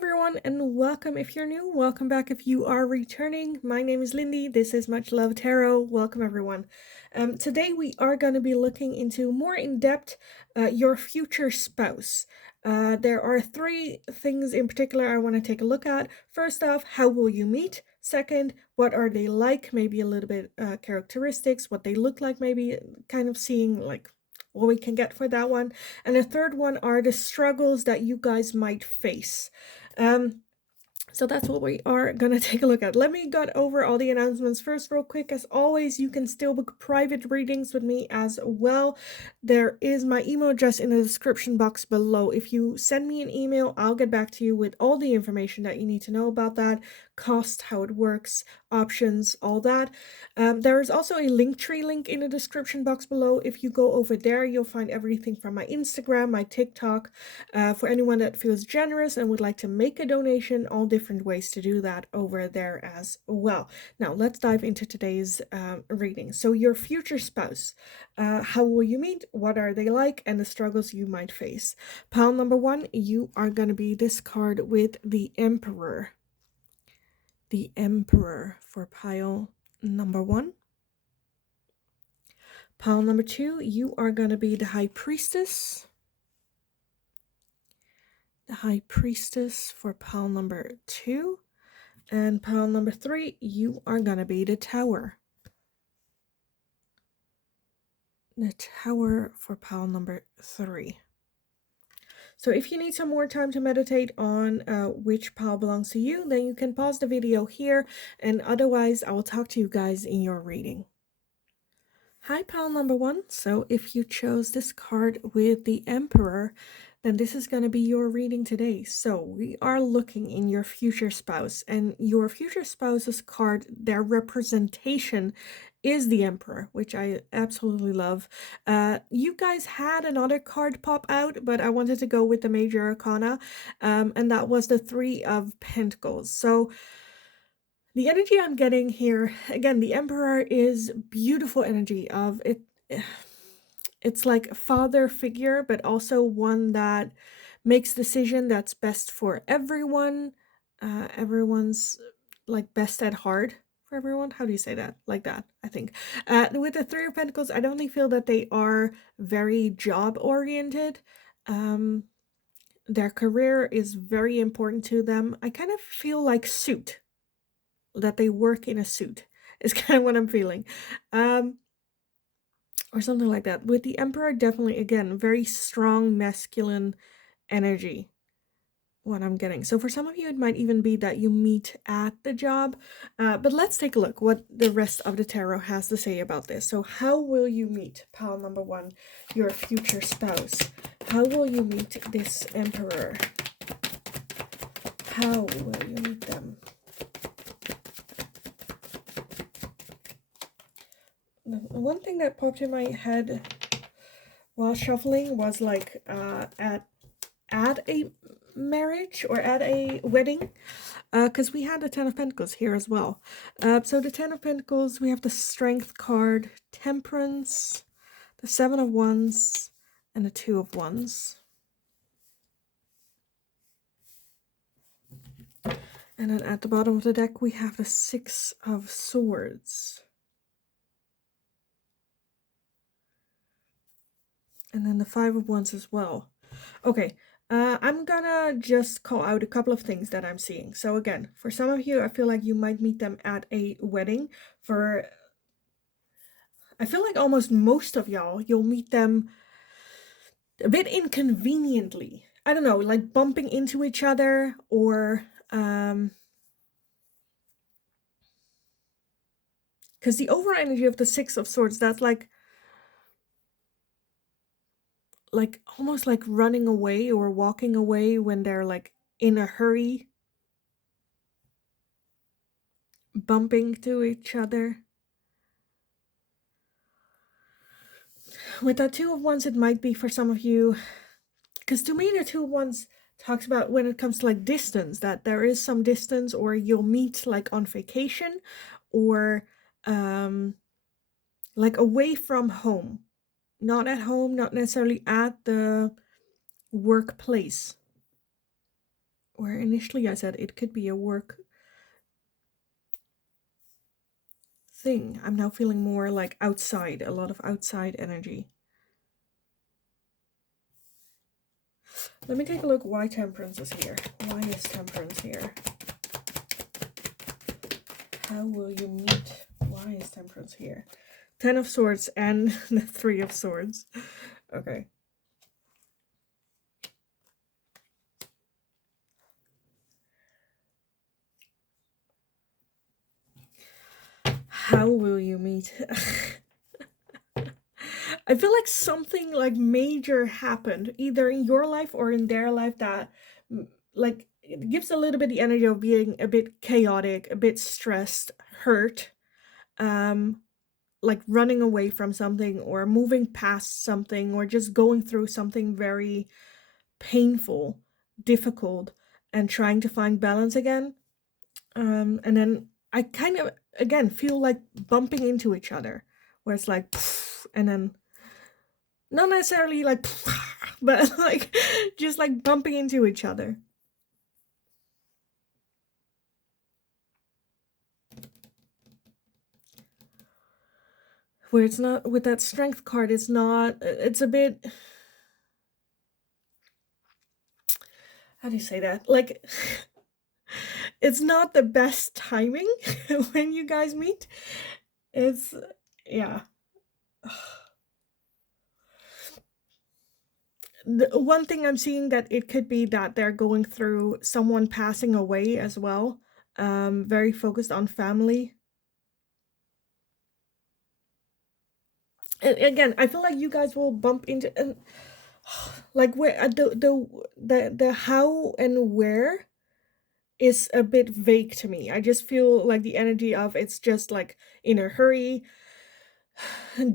everyone, and welcome if you're new. Welcome back if you are returning. My name is Lindy. This is Much Love Tarot. Welcome, everyone. Today we are going to be looking into more in depth your future spouse. There are three things in particular I want to take a look at. First off, how will you meet? Second, what are they like? Maybe a little bit characteristics, what they look like, maybe kind of seeing like what we can get for that one. And the third one are the struggles that you guys might face. So that's what we are going to take a look at. Let me go over all the announcements first real quick. As always, you can still book private readings with me as well. There is my email address in the description box below. If you send me an email, I'll get back to you with all the information that you need to know about that, cost, how it works, options, all that. There is also a Linktree link in the description box below. If you go over there, you'll find everything from my Instagram, my TikTok. For anyone that feels generous and would like to make a donation, all different ways to do that over there as well. Now, let's dive into today's reading. So your future spouse, how will you meet? What are they like? And the struggles you might face. Pile number one, you are going to be this card with the Emperor. The Emperor for pile number one. Pile number two, you are going to be the High Priestess. The High Priestess for pile number two. And pile number three, you are going to be the Tower. The Tower for pile number three. So if you need some more time to meditate on which pile belongs to you, then you can pause the video here, and otherwise I will talk to you guys in your reading. Hi, pile number one. So if you chose this card with the Emperor, then this is going to be your reading today. So we are looking in your future spouse, and your future spouse's card, their representation is the Emperor, which I absolutely love. You guys had another card pop out, but I wanted to go with the Major Arcana, and that was the Three of Pentacles. So the energy I'm getting here, again, the Emperor is beautiful energy of it. It's like a father figure, but also one that makes decision that's best for everyone. Everyone's like best at heart for everyone. How do you say that? Like that, I think. With the Three of Pentacles, I don't really feel that they are very job oriented. Their career is very important to them. I kind of feel like suit, that they work in a suit is kind of what I'm feeling. Or something like that. With the Emperor, definitely, again, very strong masculine energy, what I'm getting. So for some of you, it might even be that you meet at the job. But let's take a look what the rest of the tarot has to say about this. So how will you meet, pile number one, your future spouse? How will you meet this Emperor? How will you meet them? One thing that popped in my head while shuffling was like at a marriage or at a wedding, because we had the Ten of Pentacles here as well. So the Ten of Pentacles, we have the Strength card, Temperance, the Seven of Wands, and the Two of Wands. And then at the bottom of the deck, we have the Six of Swords. And then the Five of Wands as well. Okay, I'm gonna just call out a couple of things that I'm seeing. So again, for some of you, I feel like you might meet them at a wedding. I feel like almost most of y'all, you'll meet them a bit inconveniently. I don't know, like bumping into each other, or because the overall energy of the Six of Swords, that's like almost like running away or walking away when they're like in a hurry, bumping to each other. With that Two of Wands, it might be for some of you, because to me the Two of Wands talks about when it comes to like distance, that there is some distance, or you'll meet like on vacation, or like away from home, not at home, not necessarily at the workplace where initially I said it could be a work thing. I'm now feeling more like outside, a lot of outside energy. Let me take a look why temperance is here. Why is temperance here? How will you meet? Why is temperance here? 10 of Swords and the 3 of Swords. Okay. How will you meet? I feel like something like major happened either in your life or in their life that like it gives a little bit the energy of being a bit chaotic, a bit stressed, hurt, like running away from something or moving past something or just going through something very painful, difficult, and trying to find balance again. And then I kind of again feel like bumping into each other, where it's like, and then not necessarily like, but like just like bumping into each other. Where it's not with that strength card, it's not, it's a bit, how do you say that? Like, it's not the best timing when you guys meet. It's, yeah. The one thing I'm seeing that it could be that they're going through someone passing away as well. Very focused on family. And again, I feel like you guys will bump into and like where the how and where is a bit vague to me. I just feel like the energy of it's just like in a hurry,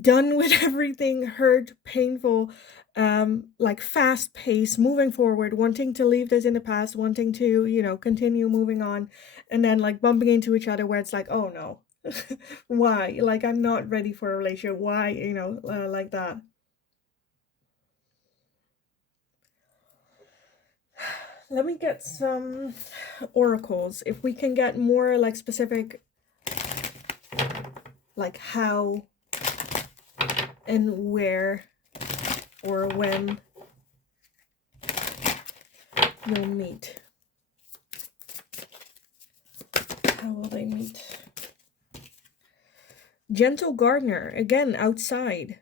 done with everything, hurt, painful, like fast pace, moving forward, wanting to leave this in the past, wanting to, continue moving on, and then like bumping into each other where it's like, oh no, why? Like I'm not ready for a relationship. Why, like that. Let me get some oracles. If we can get more like specific, like how and where or when you'll meet. How will they meet? Gentle gardener, again, outside.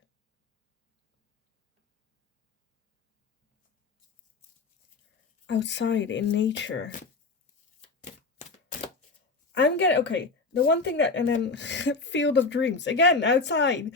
Outside in nature. I'm getting, okay, the one thing that, and then field of dreams, again, outside.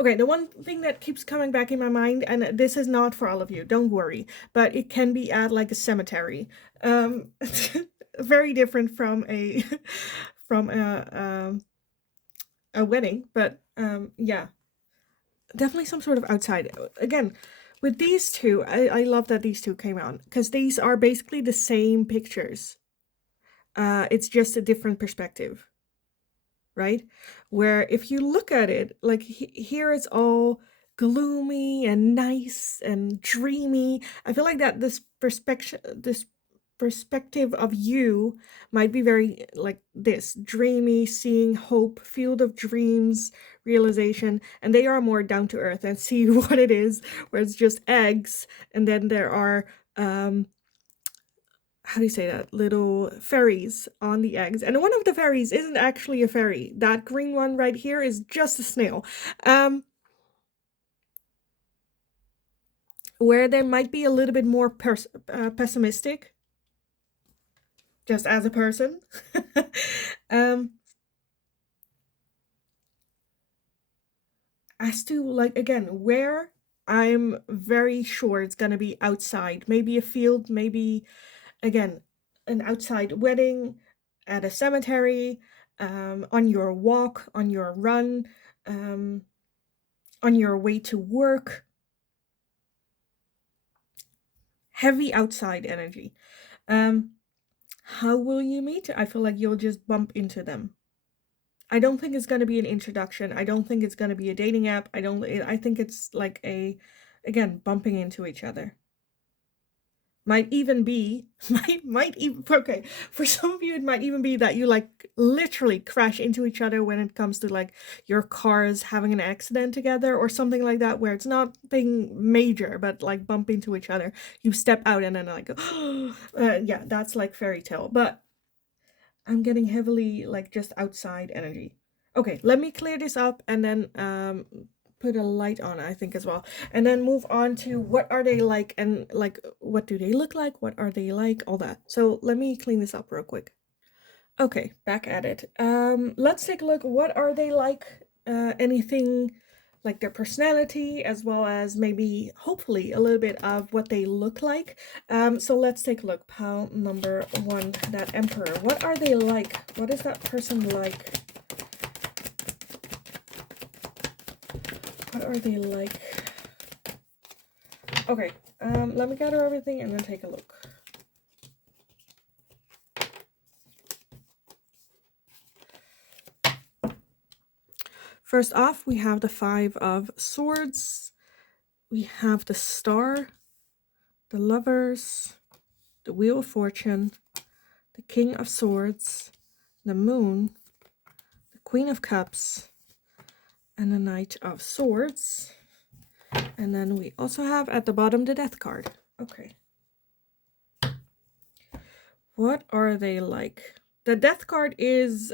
Okay, the one thing that keeps coming back in my mind, and this is not for all of you, don't worry, but it can be at like a cemetery. Very different from a from a wedding, but yeah, definitely some sort of outside. Again, with these two, I love that these two came out because these are basically the same pictures. It's just a different perspective, right? Where if you look at it, like here it's all gloomy and nice and dreamy. I feel like that this perspective of you might be very like this dreamy, seeing hope, field of dreams, realization, and they are more down to earth and see what it is, where it's just eggs, and then there are how do you say that, little fairies on the eggs, and one of the fairies isn't actually a fairy. That green one right here is just a snail. Where they might be a little bit more pessimistic, just as a person. As to like again where, I'm very sure it's gonna be outside, maybe a field, maybe again an outside wedding, at a cemetery, on your walk, on your run, um, on your way to work. Heavy outside energy. um how will you meet? I feel like you'll just bump into them. I don't think it's going to be an introduction. I don't think it's going to be a dating app. I think it's like again, bumping into each other. Might even be, might even, okay, for some of you, it might even be that you like literally crash into each other when it comes to like your cars having an accident together or something like that, where it's nothing major, but like bump into each other. You step out and then like, yeah, that's like fairy tale. But I'm getting heavily like just outside energy. Okay, let me clear this up and then put a light on, I think, as well. And then move on to what are they like and like what do they look like? What are they like? All that. So let me clean this up real quick. Okay, back at it. Let's take a look. What are they like? Anything like their personality, as well as maybe, hopefully, a little bit of what they look like. So let's take a look. Pile number 1, that emperor. What are they like? What is that person like? What are they like? Okay, let me gather everything and then take a look. First off, we have the 5 of Swords. We have the Star, the Lovers, the Wheel of Fortune, the King of Swords, the Moon, the Queen of Cups, and the Knight of Swords. And then we also have at the bottom the Death card. Okay. What are they like? The Death card is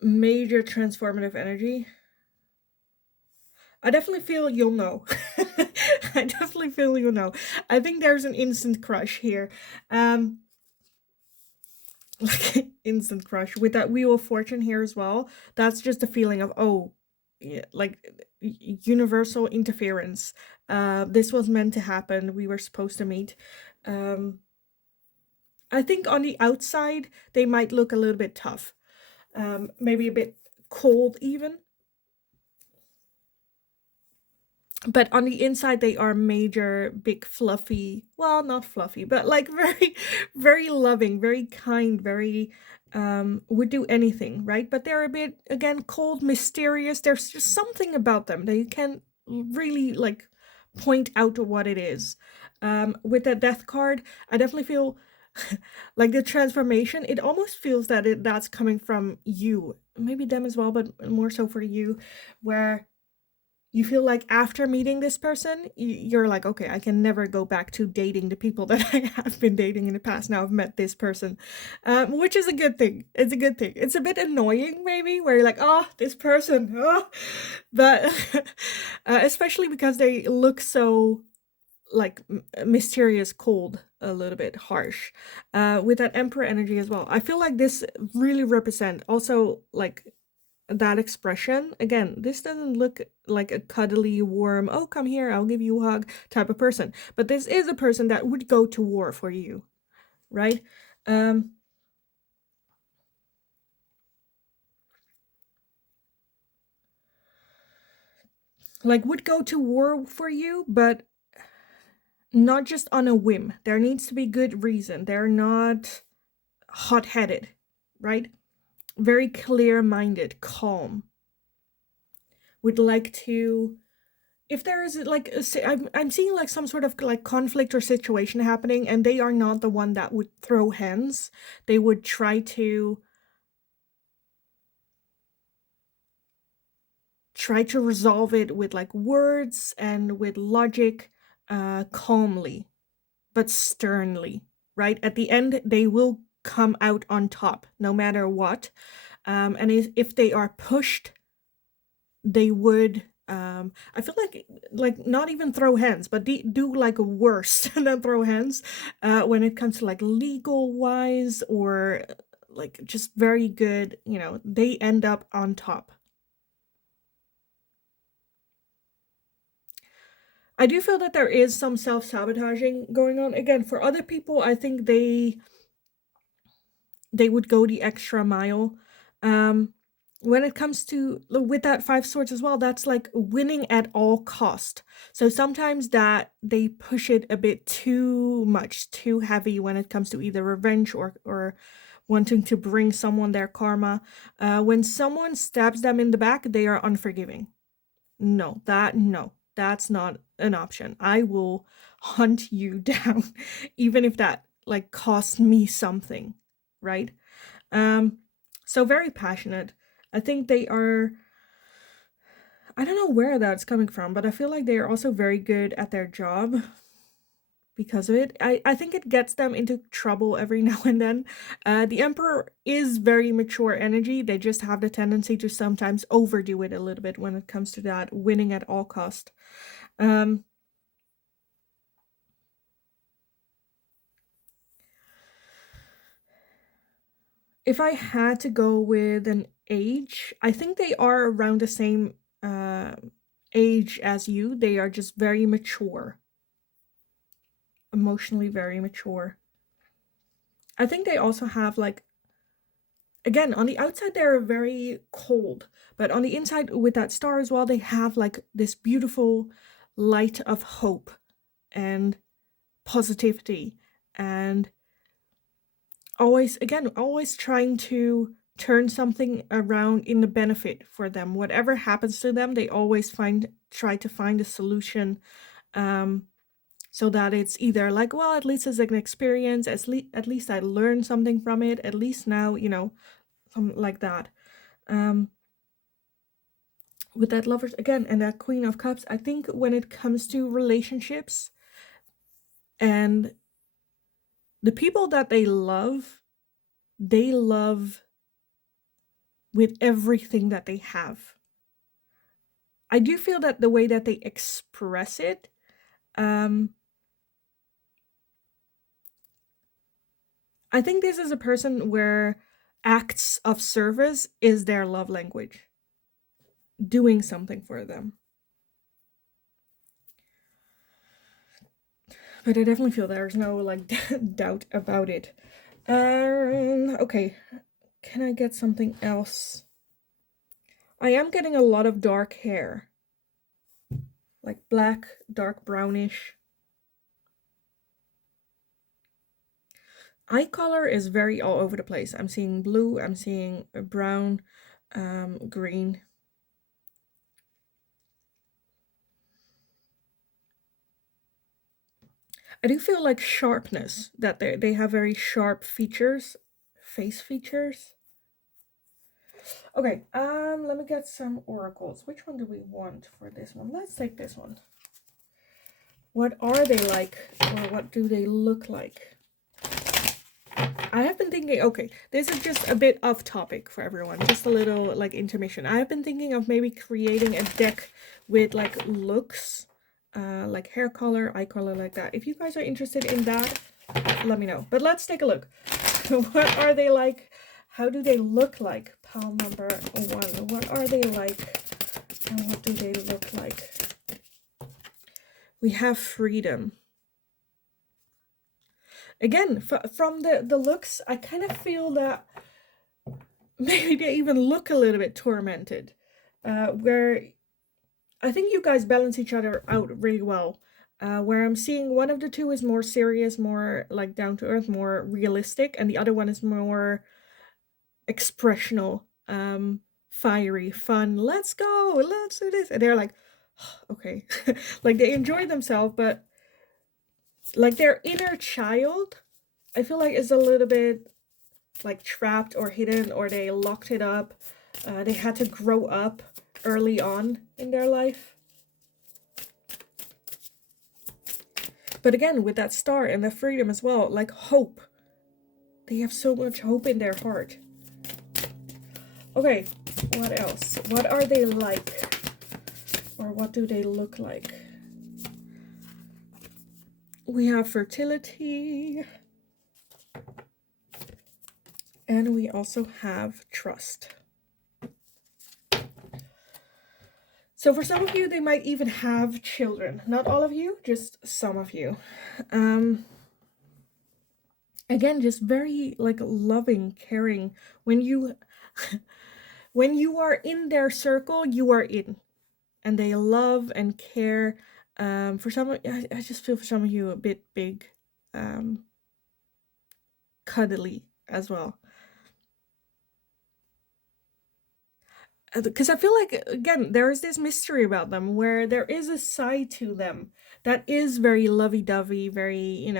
major transformative energy. I definitely feel you'll know. I definitely feel you'll know. I think there's an instant crush here. Like instant crush with that Wheel of Fortune here as well. That's just a feeling of, oh, yeah, like universal interference. This was meant to happen. We were supposed to meet. I think on the outside they might look a little bit tough. Maybe a bit cold even. But on the inside they are major, big, fluffy, well, not fluffy, but like very, very loving, very kind, very would do anything, right? But they're a bit, again, cold, mysterious. There's just something about them that you can't really like point out to what it is. With that Death card, I definitely feel like the transformation, it almost feels that that's coming from you, maybe them as well, but more so for you, where you feel like after meeting this person, you're like, okay, I can never go back to dating the people that I have been dating in the past. Now I've met this person, which is a good thing. It's a good thing. It's a bit annoying, maybe, where you're like, oh, this person, oh. But especially because they look so like mysterious, cold, a little bit harsh, with that Emperor energy as well. I feel like this really represent also like that expression. Again, this doesn't look like a cuddly, warm, oh, come here, I'll give you a hug type of person. But this is a person that would go to war for you, right? Like would go to war for you, but not just on a whim. There needs to be good reason. They're not hot-headed, right? Very clear-minded, calm. Would like to, if there is like I'm seeing like some sort of like conflict or situation happening and they are not the one that would throw hands. They would try to resolve it with like words and with logic, calmly but sternly, right? At the end they will come out on top no matter what. And if they are pushed, they would, I feel like not even throw hands, but do like worse than throw hands, when it comes to like legal wise or like just very good, they end up on top. I do feel that there is some self-sabotaging going on. Again, for other people, I think they would go the extra mile. When it comes to with that 5 swords as well, that's like winning at all cost. So sometimes that they push it a bit too much, too heavy when it comes to either revenge or wanting to bring someone their karma. When someone stabs them in the back, they are unforgiving. No, that's not an option. I will hunt you down, even if that like costs me something, right? So very passionate. I think they are, I don't know where that's coming from, but I feel like they are also very good at their job because of it. I think it gets them into trouble every now and then. The Emperor is very mature energy. They just have the tendency to sometimes overdo it a little bit when it comes to that winning at all cost. If I had to go with an age, I think they are around the same age as you. They are just very mature, emotionally very mature. I think they also have like, again, on the outside they're very cold, but on the inside with that star as well, they have like this beautiful light of hope and positivity, and always trying to turn something around in the benefit for them. Whatever happens to them, they always try to find a solution, so that it's either like, well, at least it's an experience, at least I learned something from it, at least now, something like that. With that Lovers again and that Queen of Cups, I think when it comes to relationships and the people that they love with everything that they have. I do feel that the way that they express it, I think this is a person where acts of service is their love language. Doing something for them. But I definitely feel there's no like doubt about it. Okay. Can I get something else? I am getting a lot of dark hair. Like black, dark brownish. Eye color is very all over the place. I'm seeing blue, I'm seeing brown, green. I do feel like sharpness, that they have very sharp features, face features. Okay, let me get some oracles. Which one do we want for this one? Let's take this one. What are they like, or what do they look like? I have been thinking, okay, this is just a bit off topic for everyone, just a little like intermission. I have been thinking of maybe creating a deck with like looks, like hair color, eye color, like that. If you guys are interested in that, let me know. But let's take a look. What are they like? How do they look like? Pile number 1. What are they like? And what do they look like? We have freedom. Again, from the looks, I kind of feel that maybe they even look a little bit tormented. Where I think you guys balance each other out really well. Where I'm seeing one of the two is more serious, more like down to earth, more realistic, and the other one is more expressional, fiery, fun. Let's go, let's do this. And they're like, okay, like they enjoy themselves, but like their inner child, I feel like is a little bit like trapped or hidden, or they locked it up. They had to grow up early on in their life. But again, with that star and the freedom as well, like hope. They have so much hope in their heart. Okay, what else? What are they like? Or what do they look like? We have fertility. And we also have trust. So for some of you, they might even have children. Not all of you, just some of you. Again, just very like loving, caring. When you when you are in their circle, you are in. And they love and care. For some, I just feel for some of you a bit big, cuddly as well. because I feel like, again, there is this mystery about them where there is a side to them that is very lovey-dovey, very,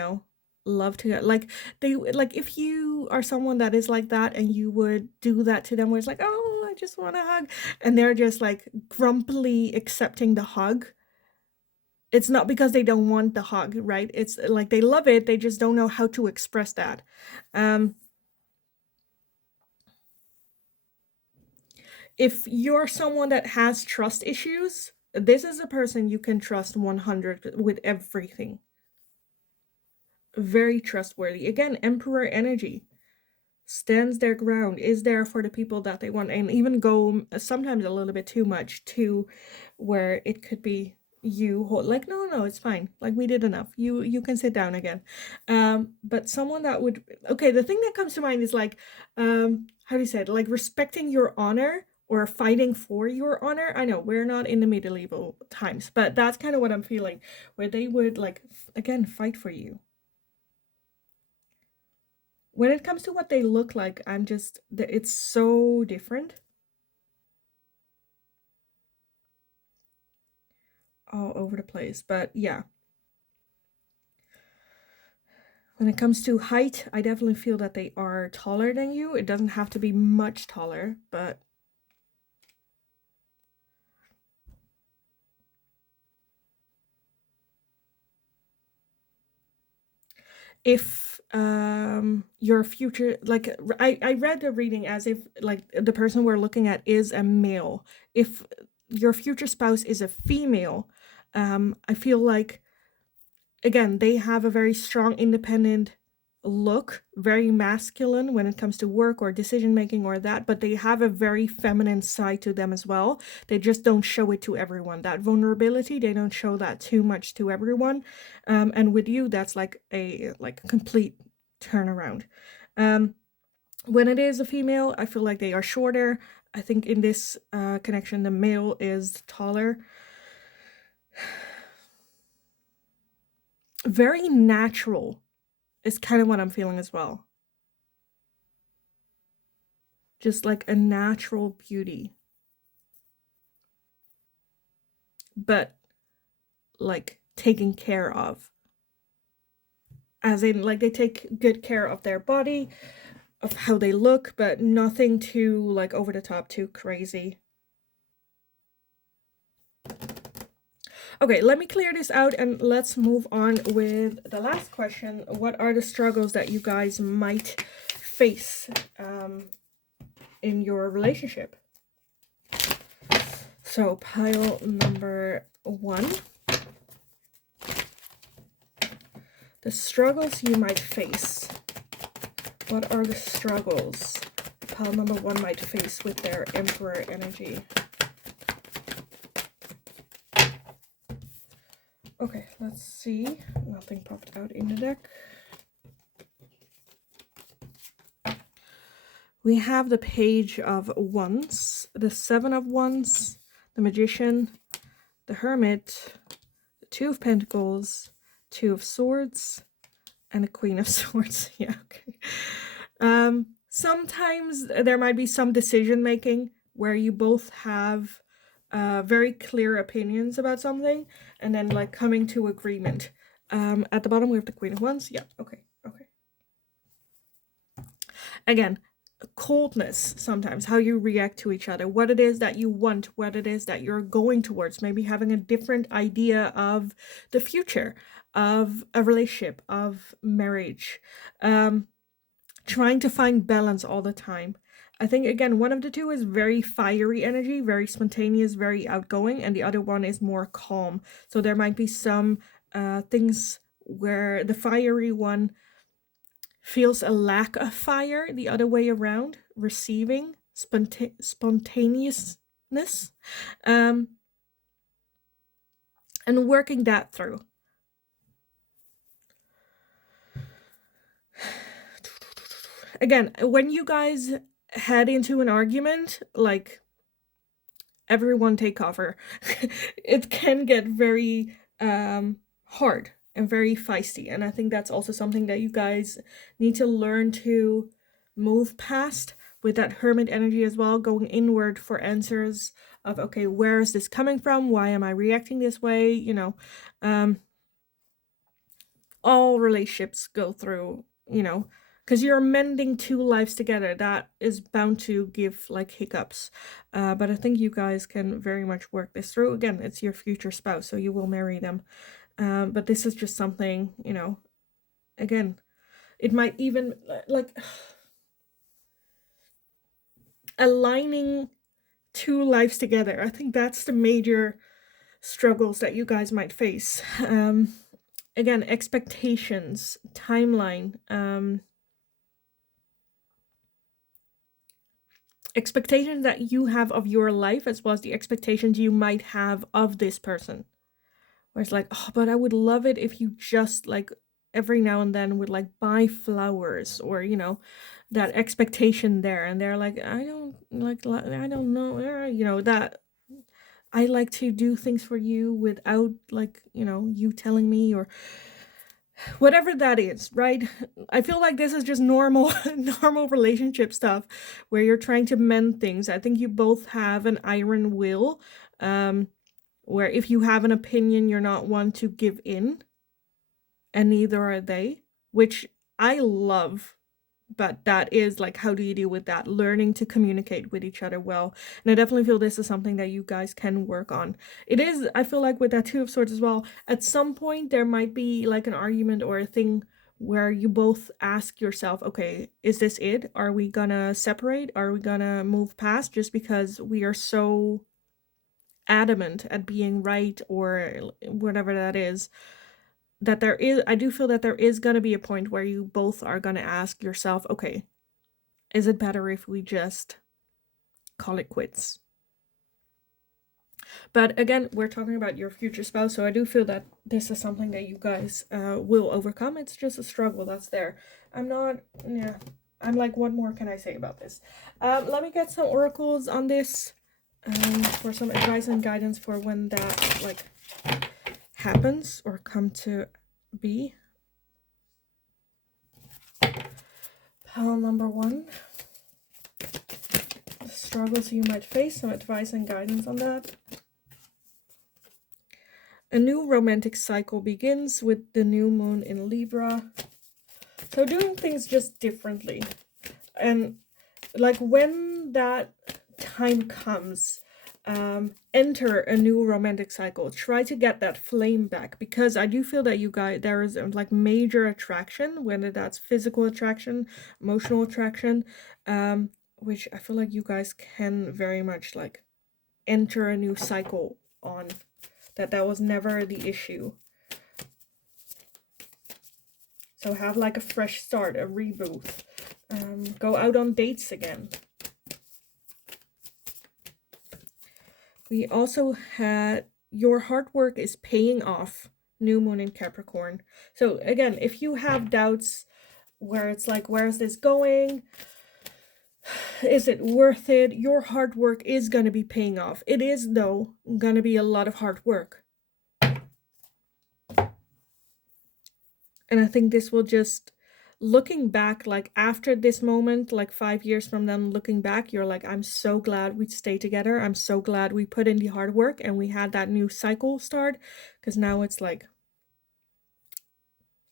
love to, like, they like, if you are someone that is like that and you would do that to them where it's like, oh, I just want a hug, and they're just like grumpily accepting the hug. It's not because they don't want the hug, right? It's like they love it, they just don't know how to express that. um if you're someone that has trust issues, this is a person you can trust 100 with everything. Very trustworthy. Again, Emperor energy. Stands their ground, is there for the people that they want, and even go sometimes a little bit too much to where it could be you like, no, it's fine, like, we did enough, you can sit down again. But someone that would, okay, the thing that comes to mind is like, how do you say it, like respecting your honor or fighting for your honor. I know we're not in the medieval times, but that's kind of what I'm feeling, where they would like, again, fight for you. When it comes to what they look like, it's so different. All over the place. But yeah. When it comes to height, I definitely feel that they are taller than you. It doesn't have to be much taller, but if your future, like, I read the reading as if like the person we're looking at is a male. If your future spouse is a female, I feel like, again, they have a very strong independent look, very masculine when it comes to work or decision making or that, but they have a very feminine side to them as well. They just don't show it to everyone. That vulnerability, they don't show that too much to everyone. And with you, that's like a complete turnaround. When it is a female, I feel like they are shorter. I think in this connection, the male is taller. Very natural is kind of what I'm feeling as well. Just like a natural beauty. But like taken care of. As in, like, they take good care of their body, of how they look, but nothing too like over the top, too crazy. Okay, let me clear this out and let's move on with the last question. What are the struggles that you guys might face in your relationship? So pile number 1. The struggles you might face. What are the struggles pile number 1 might face with their Emperor energy? Okay, let's see. Nothing popped out in the deck. We have the Page of Wands, the 7 of Wands, the Magician, the Hermit, the 2 of Pentacles, 2 of Swords, and the Queen of Swords. Yeah, okay. Sometimes there might be some decision making where you both have very clear opinions about something, and then like coming to agreement. At the bottom we have the Queen of Wands. Yeah, okay. Again, coldness sometimes, how you react to each other, what it is that you want, what it is that you're going towards, maybe having a different idea of the future, of a relationship, of marriage, trying to find balance all the time. I think, again, one of the two is very fiery energy, very spontaneous, very outgoing, and the other one is more calm. So there might be some things where the fiery one feels a lack of fire, the other way around, receiving spontaneousness, and working that through. Again, when you guys head into an argument, like, everyone take cover. It can get very hard and very feisty, and I think that's also something that you guys need to learn to move past, with that hermit energy as well, going inward for answers of, okay, where is this coming from? Why am I reacting this way? You know, all relationships go through, you know, because you're mending two lives together. That is bound to give like hiccups. But I think you guys can very much work this through. Again, it's your future spouse, so you will marry them. But this is just something, you know, again, it might even like aligning two lives together. I think that's the major struggles that you guys might face. Again, expectations, timeline, expectations that you have of your life, as well as the expectations you might have of this person. Where it's like, oh, but I would love it if you just like every now and then would like buy flowers, or you know, that expectation there. And they're like, I don't know, you know, that I like to do things for you without like, you know, you telling me, or whatever that is, right? I feel like this is just normal normal relationship stuff where you're trying to mend things. I think you both have an iron will, where if you have an opinion, you're not one to give in, and neither are they, which I love. But that is like, how do you deal with that? Learning to communicate with each other well. And I definitely feel this is something that you guys can work on. It is, I feel like with that Two of Swords as well, at some point there might be like an argument or a thing where you both ask yourself, okay, is this it? Are we gonna separate? Are we gonna move past, just because we are so adamant at being right, or whatever that is? That there is, I do feel that there is gonna be a point where you both are gonna ask yourself, okay, is it better if we just call it quits? But again, we're talking about your future spouse, so I do feel that this is something that you guys will overcome. It's just a struggle that's there. I'm not, yeah, I'm like, what more can I say about this? Let me get some oracles on this, for some advice and guidance for when that like happens or come to be. Pile number 1. Struggles you might face, some advice and guidance on that. A new romantic cycle begins with the new moon in Libra. So doing things just differently. And like when that time comes, enter a new romantic cycle. Try to get that flame back, because I do feel that you guys, there is like major attraction, whether that's physical attraction, emotional attraction, which I feel like you guys can very much like enter a new cycle on. That was never the issue. So have like a fresh start, a reboot. Go out on dates again. We also had your hard work is paying off, new moon in Capricorn. So again, if you have doubts where it's like, where is this going? Is it worth it? Your hard work is going to be paying off. It is, though, going to be a lot of hard work. And I think this will just, looking back, like after this moment, like 5 years from them, looking back, you're like, I'm so glad we stayed together. I'm so glad we put in the hard work and we had that new cycle start. Because now it's like,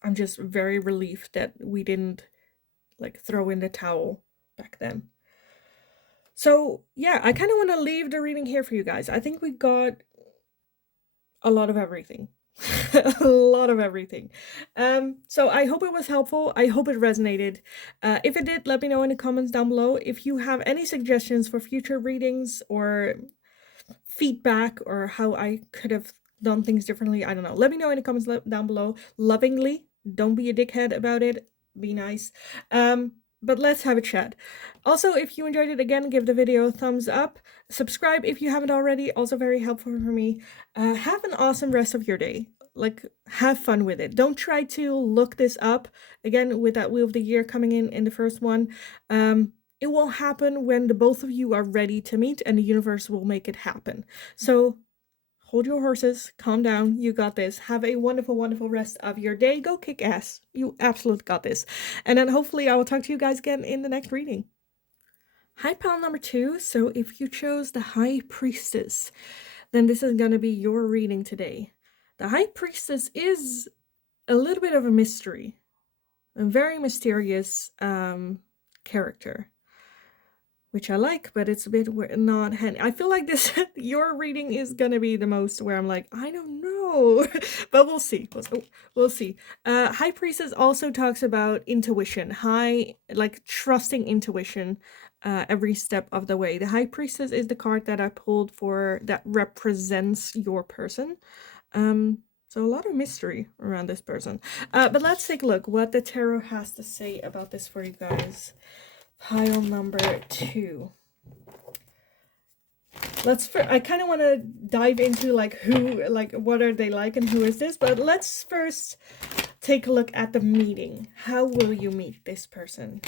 I'm just very relieved that we didn't like throw in the towel back then. So yeah, I kind of want to leave the reading here for you guys. I think we got a lot of everything. A lot of everything. So I hope it was helpful. I hope it resonated. If it did, let me know in the comments down below. If you have any suggestions for future readings or feedback, or how I could have done things differently, I don't know. Let me know in the comments down below. Lovingly. Don't be a dickhead about it. Be nice. But let's have a chat. Also, if you enjoyed it, again, give the video a thumbs up. Subscribe if you haven't already. Also very helpful for me. Have an awesome rest of your day. Like, have fun with it. Don't try to look this up. Again, with that Wheel of the Year coming in the first one. It will happen when the both of you are ready to meet, and the universe will make it happen. So hold your horses, calm down, you got this. Have a wonderful, wonderful rest of your day. Go kick ass. You absolutely got this. And then hopefully I will talk to you guys again in the next reading. Hi, pal number 2. So if you chose the High Priestess, then this is going to be your reading today. The High Priestess is a little bit of a mystery, a very mysterious character, which I like, but it's a bit not handy. I feel like this your reading is gonna be the most where I'm like, I don't know, but we'll see. We'll see. High Priestess also talks about intuition, like trusting intuition, every step of the way. The High Priestess is the card that I pulled for that represents your person. So a lot of mystery around this person. But let's take a look what the tarot has to say about this for you guys. Pile number 2. I kind of want to dive into like what are they like and who is this, but let's first take a look at the meeting. How will you meet this person?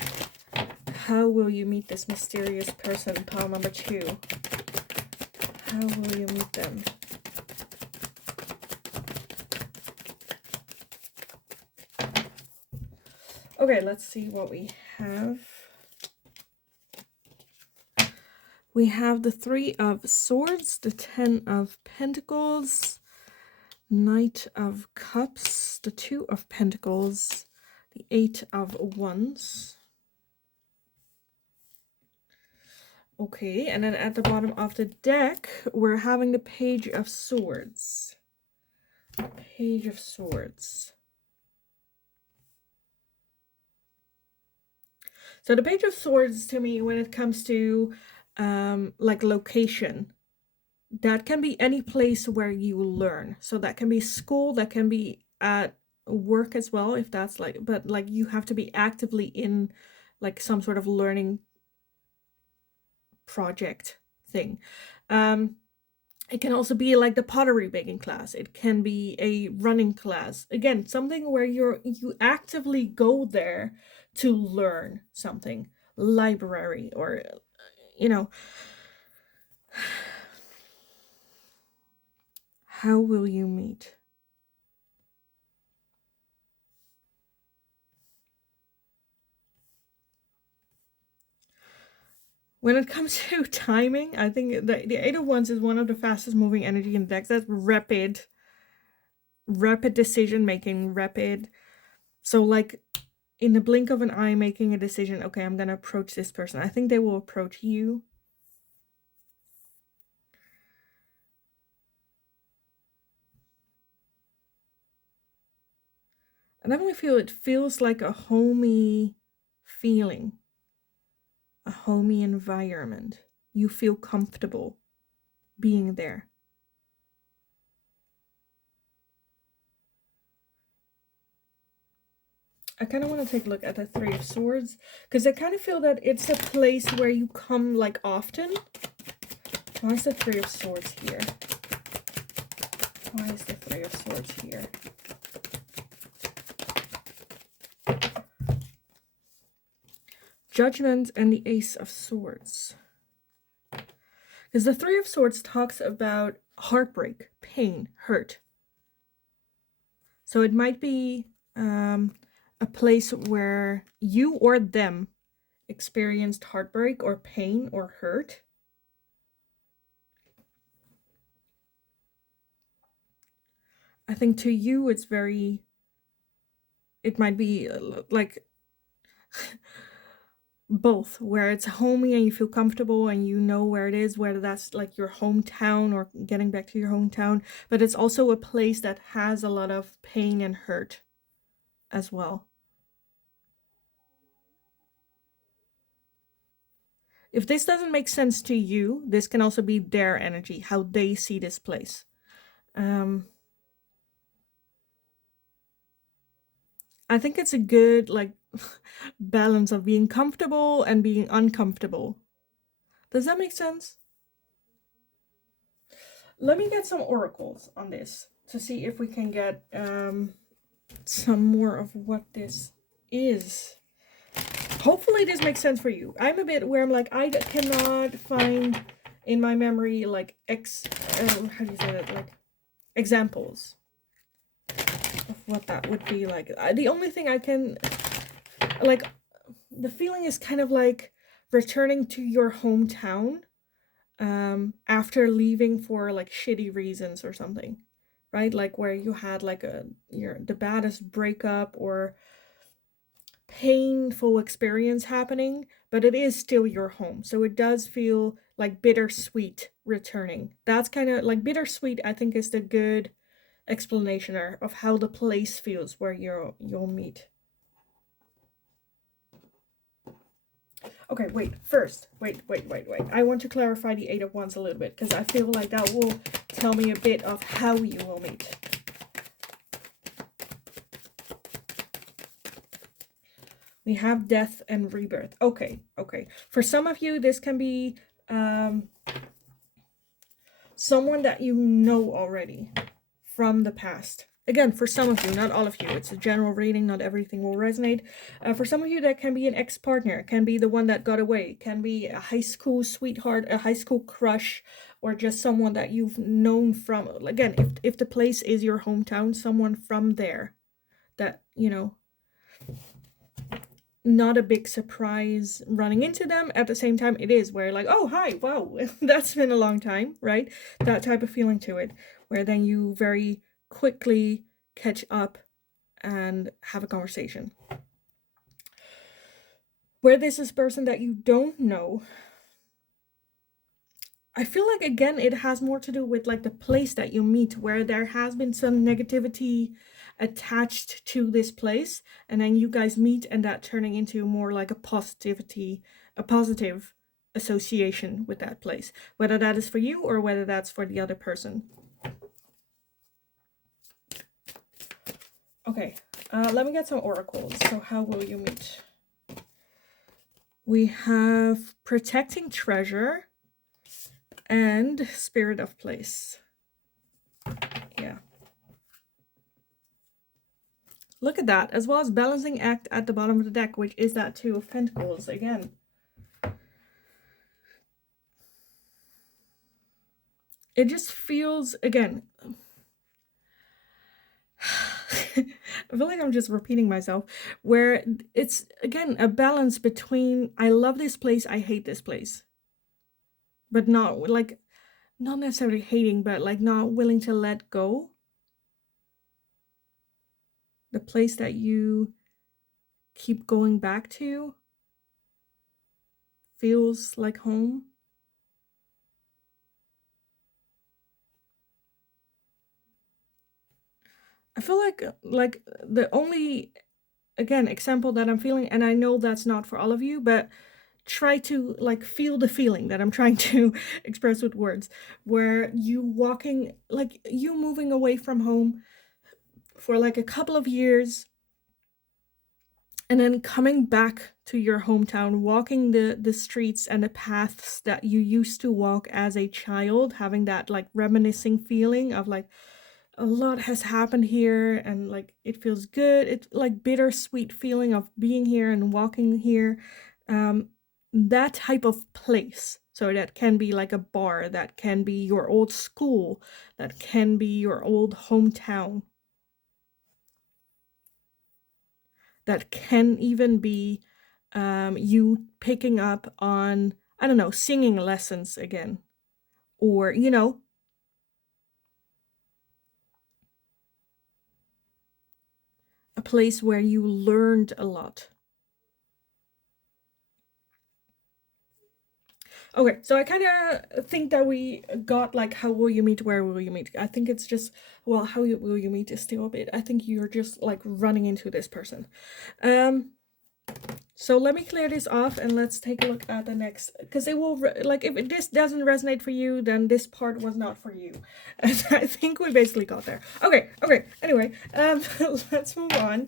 How will you meet this mysterious person? Pile number 2. How will you meet them? Okay, let's see what we have. We have the 3 of Swords, the 10 of Pentacles, Knight of Cups, the 2 of Pentacles, the 8 of Wands. Okay, and then at the bottom of the deck, we're having the Page of Swords. Page of Swords. So the Page of Swords, to me, when it comes to like location, that can be any place where you learn. So that can be school, that can be at work as well, if that's like, but like you have to be actively in like some sort of learning project thing. It can also be like the pottery making class. It can be a running class. Again, something where you actively go there to learn something. Library, or you know. How will you meet? When it comes to timing, I think the 8 of Wands is one of the fastest moving energy in the deck. That's rapid decision making, rapid. So like in the blink of an eye, making a decision. Okay, I'm gonna approach this person. I think they will approach you. I definitely feel it feels like a homey feeling, a homey environment. You feel comfortable being there. I kind of want to take a look at the 3 of Swords, because I kind of feel that it's a place where you come like often. Why is the 3 of Swords here? Why is the 3 of Swords here? Judgment and the Ace of Swords. Because the 3 of Swords talks about heartbreak, pain, hurt. So it might be a place where you or them experienced heartbreak or pain or hurt. I think to you it's very, it might be like both, where it's homey and you feel comfortable and you know where it is, whether that's like your hometown or getting back to your hometown, but it's also a place that has a lot of pain and hurt as well. If this doesn't make sense to you, this can also be their energy, how they see this place. I think it's a good like balance of being comfortable and being uncomfortable. Does that make sense? Let me get some oracles on this to see if we can get some more of what this is. Hopefully this makes sense for you. I'm a bit where I'm like, I cannot find in my memory like how do you say that, like examples of what that would be like. The only thing I can, like, the feeling is kind of like returning to your hometown after leaving for like shitty reasons or something, right? Like where you had like the baddest breakup or painful experience happening, but it is still your home. So it does feel like bittersweet returning. That's kind of like bittersweet, I think, is the good explanation of how the place feels where you'll meet. Okay, wait, first, wait. I want to clarify the Eight of Wands a little bit, because I feel like that will tell me a bit of how you will meet. We have death and rebirth. Okay. For some of you, this can be someone that you know already from the past. Again, for some of you, not all of you. It's a general reading, not everything will resonate. For some of you, that can be an ex-partner, can be the one that got away, can be a high school sweetheart, a high school crush, or just someone that you've known from, again, if the place is your hometown, someone from there that, you know, not a big surprise running into them. At the same time, it is where like, oh, hi, wow, that's been a long time, right? That type of feeling to it, where then you very quickly catch up and have a conversation. Where this is a person that you don't know, I feel like, again, it has more to do with like the place that you meet, where there has been some negativity attached to this place, and then you guys meet and that turning into more like a positive association with that place, whether that is for you or whether that's for the other person. Okay, let me get some oracles. So how will you meet? We have protecting treasure and spirit of place. Yeah. Look at that, as well as balancing act at the bottom of the deck, which is that Two of Pentacles again. It just feels, again, I feel like I'm just repeating myself, where it's, again, a balance between I love this place, I hate this place. But not, like, not necessarily hating, but like not willing to let go. The place that you keep going back to feels like home. I feel like the only, again, example that I'm feeling, and I know that's not for all of you, but try to like feel the feeling that I'm trying to express with words, where you walking, like you moving away from home for like a couple of years and then coming back to your hometown, walking the streets and the paths that you used to walk as a child, having that like reminiscing feeling of like, a lot has happened here and like it feels good. It's like bittersweet feeling of being here and walking here. That type of place. So that can be like a bar, that can be your old school, that can be your old hometown. That can even be you picking up on, I don't know, singing lessons again. Or, you know, a place where you learned a lot. Okay, so I kind of think that we got like how will you meet, where will you meet. I think it's just, well, how will you meet is still a bit, I think you're just like running into this person. So let me clear this off and let's take a look at the next, because it will, like, if this doesn't resonate for you, then this part was not for you. And I think we basically got there. Okay, anyway, let's move on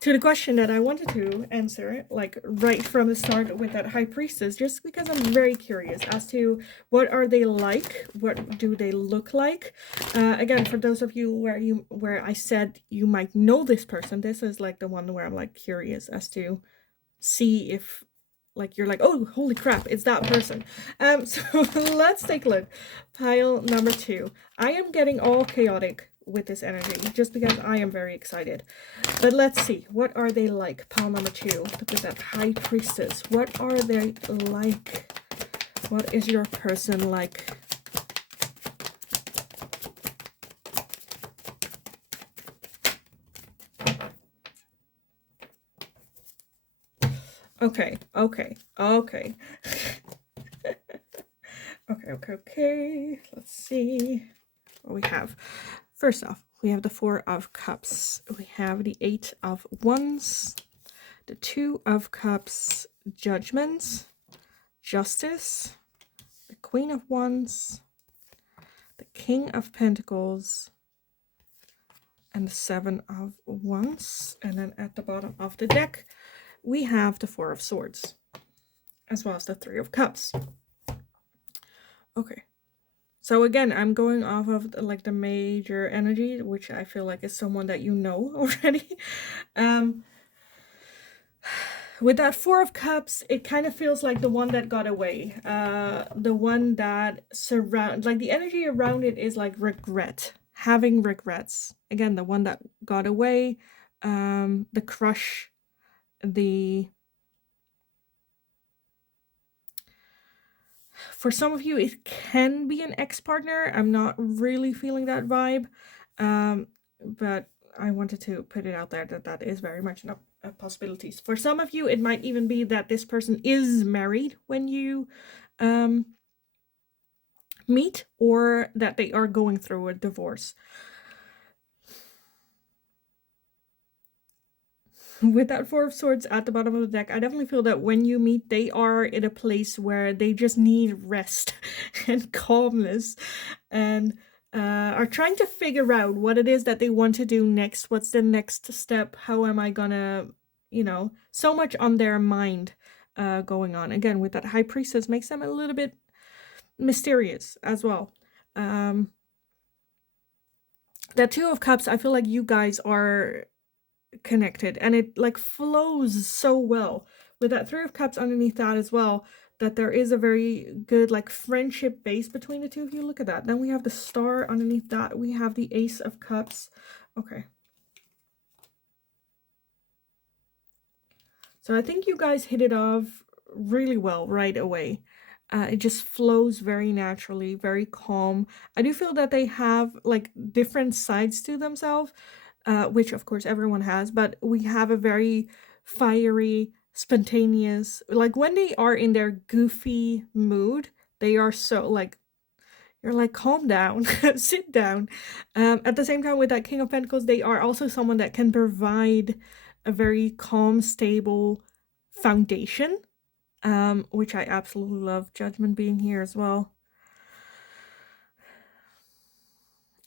to the question that I wanted to answer, like, right from the start with that High Priestess, just because I'm very curious as to what are they like, what do they look like. Again, for those of you where I said you might know this person, this is like the one where I'm like curious as to see if like you're like, oh, holy crap, it's that person. So let's take a look. Pile number 2. I am getting all chaotic with this energy, just because I am very excited. But let's see, what are they like? Pile number 2, with that High Priestess. What are they like? What is your person like? Okay. Okay. Let's see what we have. First off, we have the 4 of Cups. We have the 8 of Wands, the 2 of Cups, Judgment, Justice, the Queen of Wands, the King of Pentacles, and the 7 of Wands. And then at the bottom of the deck, we have the 4 of Swords, as well as the 3 of Cups. Okay. So again, I'm going off of like the major energy, which I feel like is someone that you know already. With that 4 of Cups, it kind of feels like the one that got away. The one that like the energy around it is like regret, having regrets. Again, the one that got away, the crush, for some of you, it can be an ex-partner. I'm not really feeling that vibe. But I wanted to put it out there that is very much a possibility. For some of you, it might even be that this person is married when you meet, or that they are going through a divorce. With that 4 of Swords at the bottom of the deck, I definitely feel that when you meet, they are in a place where they just need rest and calmness, and are trying to figure out what it is that they want to do next. What's the next step? How am I gonna, so much on their mind going on. Again, with that High Priestess, makes them a little bit mysterious as well. That 2 of Cups, I feel like you guys are connected, and it like flows so well with that 3 of Cups underneath that as well, that there is a very good like friendship base between the two of you. Look at that. Then we have the Star underneath that. We have the Ace of Cups. Okay, so I think you guys hit it off really well right away. It just flows very naturally, very calm. I do feel that they have like different sides to themselves, which of course everyone has, but we have a very fiery, spontaneous, like when they are in their goofy mood, they are so like, you're like, calm down, sit down. At the same time, with that King of Pentacles, they are also someone that can provide a very calm, stable foundation, which I absolutely love. Judgment being here as well.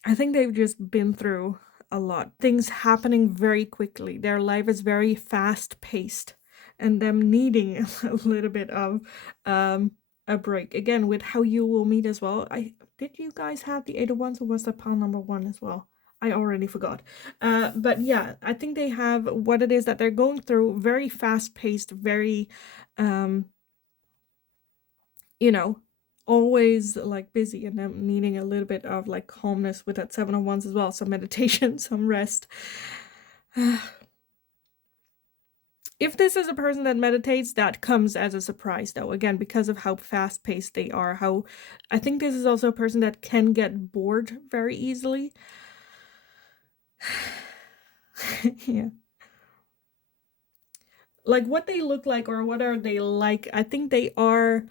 I think they've just been through a lot. Things happening very quickly. Their life is very fast-paced, and them needing a little bit of a break. Again, with how you will meet as well. Did you guys have the 8 of Wands, or was that pile number 1 as well? I already forgot. But yeah, I think they have what it is that they're going through, very fast-paced, very always like busy, and them needing a little bit of like calmness with that 7 of Wands as well. Some meditation, some rest. If this is a person that meditates, that comes as a surprise though, again, because of how fast-paced they are. How I think this is also a person that can get bored very easily. Yeah, like what they look like, or what are they like, I think they are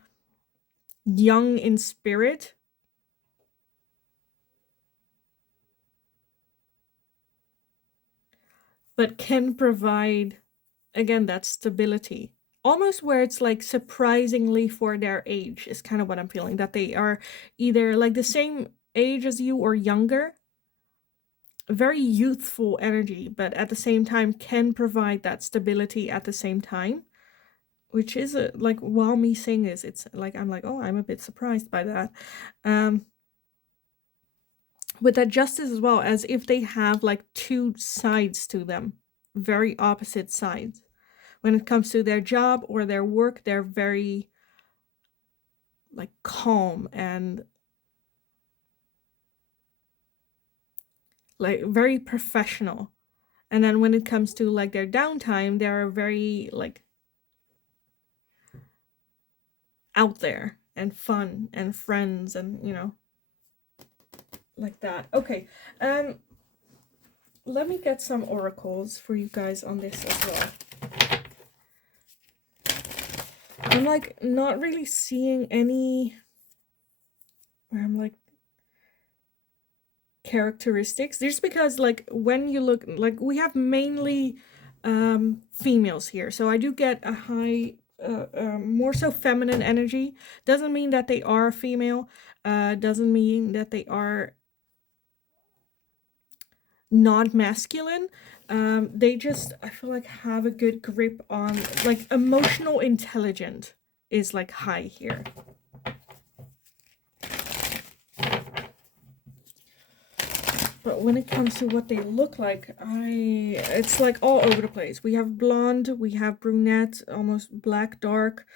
young in spirit, but can provide, again, that stability, almost where it's like surprisingly for their age is kind of what I'm feeling, that they are either like the same age as you or younger, very youthful energy, but at the same time can provide that stability at the same time, which is like, while me saying this, it's like I'm like, oh, I'm a bit surprised by that. With that Justice as well, as if they have like 2 sides to them, very opposite sides. When it comes to their job or their work, they're very like calm and like very professional. And then when it comes to like their downtime, they're very like out there and fun and friends and, you know, like that. Okay, let me get some oracles for you guys on this as well. I'm like not really seeing any where I'm like characteristics, just because like when you look, like we have mainly females here, so I do get a high more so feminine energy. Doesn't mean that they are female, doesn't mean that they are not masculine. They just, I feel like, have a good grip on, like, emotional intelligence is like high here. But when it comes to what they look like, it's like all over the place. We have blonde, we have brunette, almost black dark,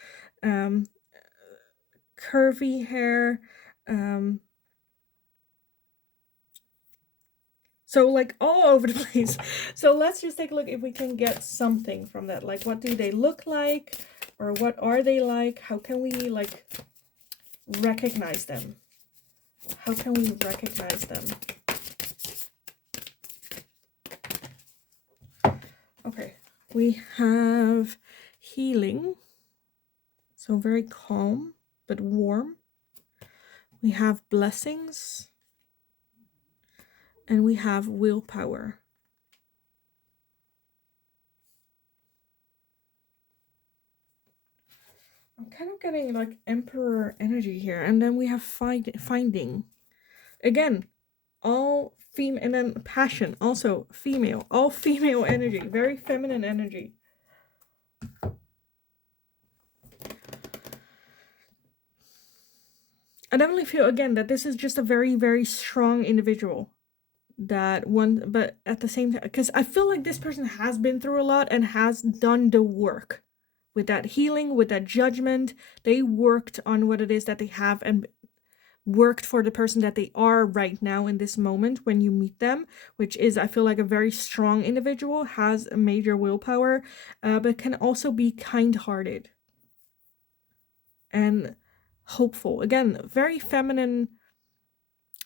curvy hair, so like all over the place. So let's just take a look if we can get something from that. Like, what do they look like, or what are they like? How can we like recognize them? How can we recognize them? Okay, we have healing, so very calm but warm. We have blessings, and we have willpower. I'm kind of getting like emperor energy here, and then we have finding. Again, all female, and then passion, also female, all female energy, very feminine energy. I definitely feel again that this is just a very, very strong individual. That one, but at the same time, because I feel like this person has been through a lot and has done the work with that healing, with that judgment. They worked on what it is that they have and worked for the person that they are right now in this moment when you meet them, which is, I feel like, a very strong individual, has a major willpower, but can also be kind-hearted and hopeful. Again, very feminine,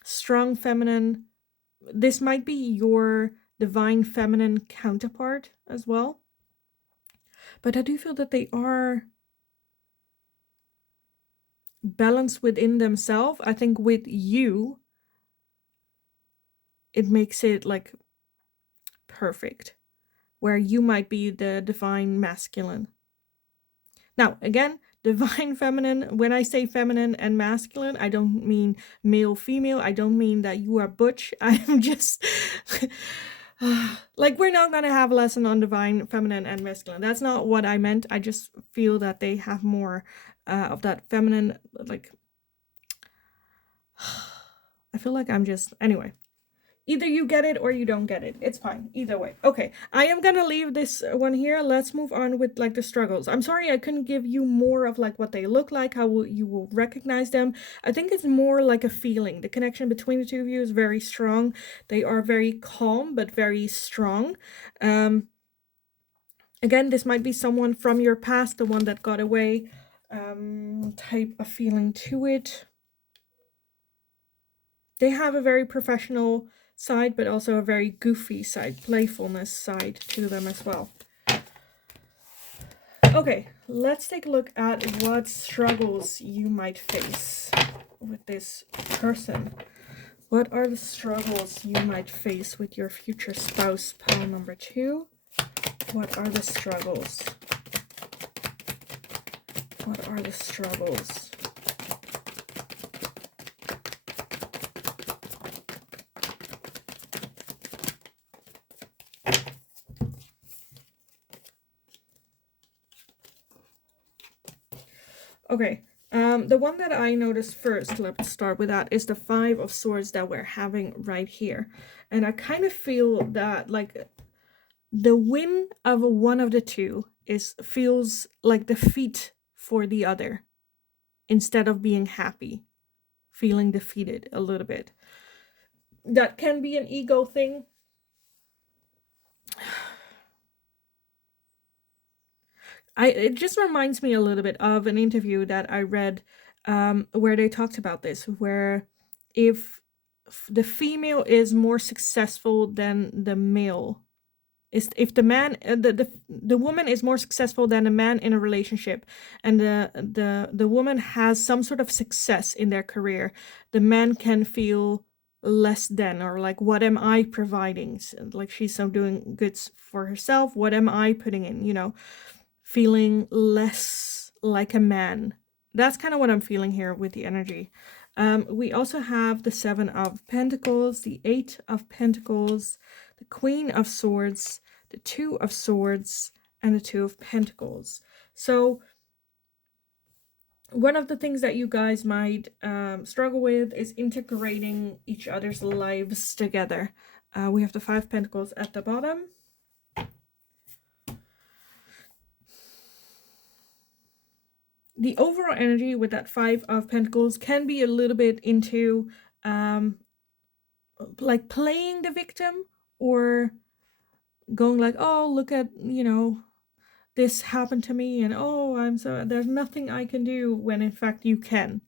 strong feminine. This might be your divine feminine counterpart as well. But I do feel that they are balanced within themselves. I think with you, it makes it like perfect, where you might be the divine masculine. Now, again, divine feminine, when I say feminine and masculine, I don't mean male, female. I don't mean that you are butch. I'm just like, we're not going to have a lesson on divine feminine and masculine. That's not what I meant. I just feel that they have more of that feminine, like, I feel like I'm just, anyway. Either you get it or you don't get it. It's fine. Either way. Okay, I am gonna leave this one here. Let's move on with like the struggles. I'm sorry I couldn't give you more of like what they look like, how you will recognize them. I think it's more like a feeling. The connection between the two of you is very strong. They are very calm but very strong. Again, this might be someone from your past, the one that got away, type of feeling to it. They have a very professional side, but also a very goofy side, playfulness side to them as well. Okay, let's take a look at what struggles you might face with this person. What are the struggles you might face with your future spouse, pile number 2? What are the struggles? What are the struggles? Okay, the one that I noticed first, let's start with that, is the 5 of Swords that we're having right here. And I kind of feel that, like, the win of one of the two feels like defeat for the other, instead of being happy, feeling defeated a little bit. That can be an ego thing. It just reminds me a little bit of an interview that I read, where they talked about this, where if the female is more successful than the male, is if the man the woman is more successful than a man in a relationship, and the woman has some sort of success in their career, the man can feel less than, or like, what am I providing? Like, she's so doing good for herself, what am I putting in, feeling less like a man. That's kind of what I'm feeling here with the energy. We also have the Seven of Pentacles, the Eight of Pentacles, the Queen of Swords, the Two of Swords, and the Two of Pentacles. So one of the things that you guys might struggle with is integrating each other's lives together. We have the Five of Pentacles at the bottom. The overall energy with that Five of Pentacles can be a little bit into like playing the victim, or going like, oh, look at, this happened to me, and oh, there's nothing I can do, when in fact you can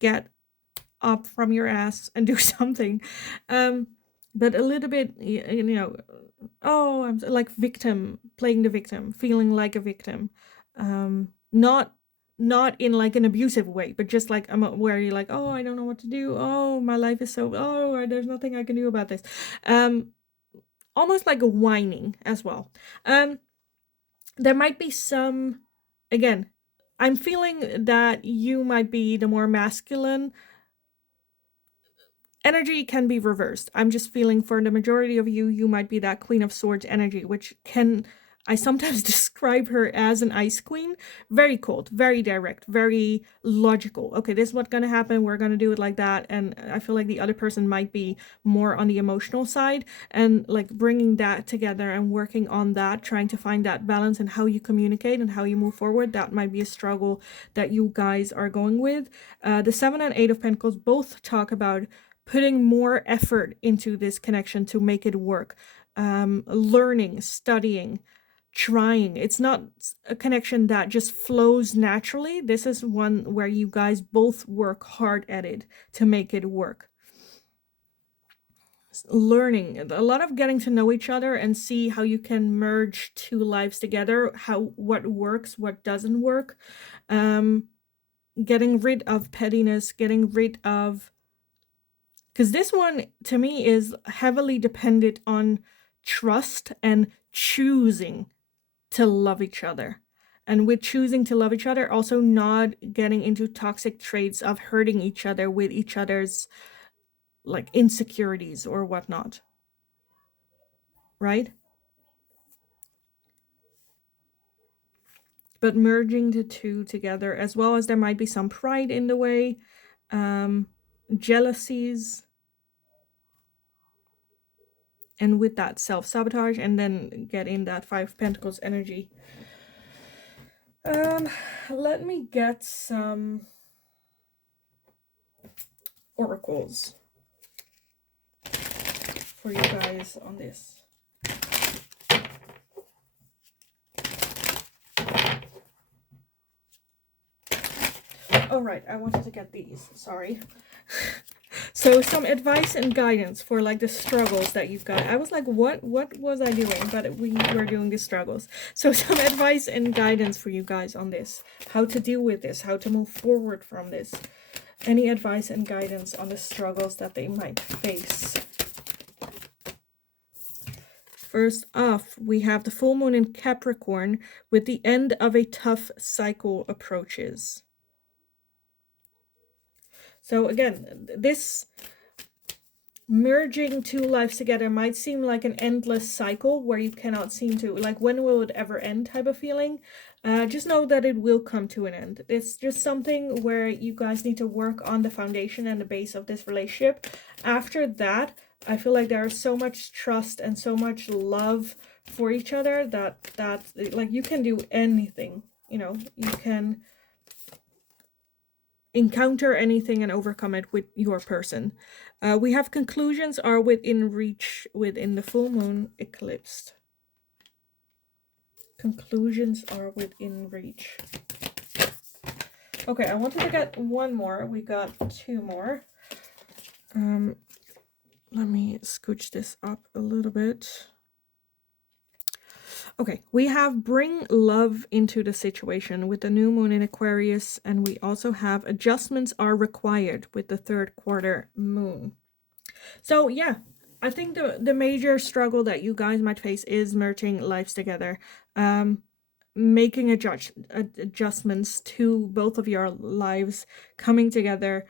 get up from your ass and do something. But a little bit, oh, I'm like victim, playing the victim, feeling like a victim. Not in like an abusive way, but just like, where you're like, oh, I don't know what to do. Oh, my life is so, oh, there's nothing I can do about this. Almost like a whining as well. There might be some, again, I'm feeling that you might be the more masculine. Energy can be reversed. I'm just feeling for the majority of you, you might be that Queen of Swords energy, which I sometimes describe her as an ice queen. Very cold, very direct, very logical. Okay, this is what's going to happen. We're going to do it like that. And I feel like the other person might be more on the emotional side, and like bringing that together and working on that, trying to find that balance and how you communicate and how you move forward. That might be a struggle that you guys are going with. The Seven and Eight of Pentacles both talk about putting more effort into this connection to make it work. Learning, studying, trying. It's not a connection that just flows naturally. This is one where you guys both work hard at it to make it work. Learning, a lot of getting to know each other and see how you can merge two lives together, what works, what doesn't work. Getting rid of pettiness, getting rid of, because this one to me is heavily dependent on trust and choosing to love each other. And with choosing to love each other, also not getting into toxic traits of hurting each other with each other's like insecurities or whatnot. Right? But merging the two together, as well as there might be some pride in the way, jealousies, and with that self-sabotage, and then get in that Five of Pentacles energy. Let me get some oracles for you guys on this. Oh, right, I wanted to get these, sorry. So some advice and guidance for like the struggles that you've got. I was like, what was I doing? But we were doing the struggles. So some advice and guidance for you guys on this. How to deal with this, how to move forward from this. Any advice and guidance on the struggles that they might face. First off, we have the full moon in Capricorn with the end of a tough cycle approaches. So again, this merging two lives together might seem like an endless cycle where you cannot seem to, like, when will it ever end type of feeling. Just know that it will come to an end. It's just something where you guys need to work on the foundation and the base of this relationship. After that, I feel like there is so much trust and so much love for each other that like you can do anything, you can encounter anything and overcome it with your person. We have conclusions are within reach within the full moon eclipsed. Conclusions are within reach. Okay, I wanted to get one more. We got two more. Let me scooch this up a little bit. Okay, we have bring love into the situation with the new moon in Aquarius, and we also have adjustments are required with the third quarter moon. So yeah, I think the major struggle that you guys might face is merging lives together, making adjustments to both of your lives coming together,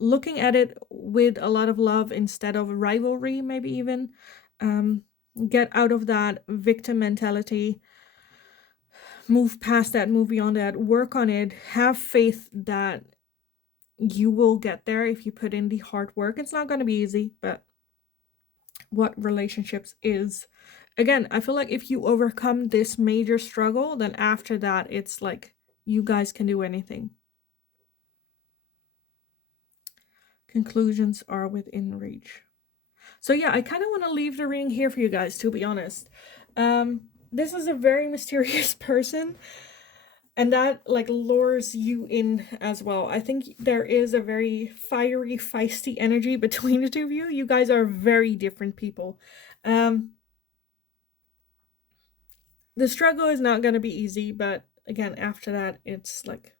looking at it with a lot of love instead of rivalry, maybe even. Get out of that victim mentality, move past that, move beyond that, work on it, have faith that you will get there if you put in the hard work. It's not going to be easy, but what relationships is. Again, I feel like if you overcome this major struggle, then after that, it's like you guys can do anything. Conclusions are within reach. So yeah, I kind of want to leave the reading here for you guys, to be honest. This is a very mysterious person, and that like lures you in as well. I think there is a very fiery, feisty energy between the two of you. You guys are very different people. The struggle is not going to be easy, but again, after that, it's like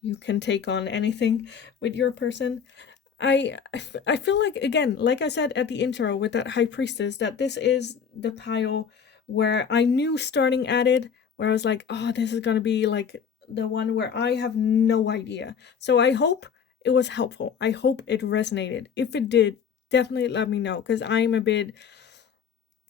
you can take on anything with your person. I feel like, again, like I said at the intro with that high priestess, that this is the pile where I knew starting at it, where I was like, oh, this is going to be like the one where I have no idea. So I hope it was helpful. I hope it resonated. If it did, definitely let me know, because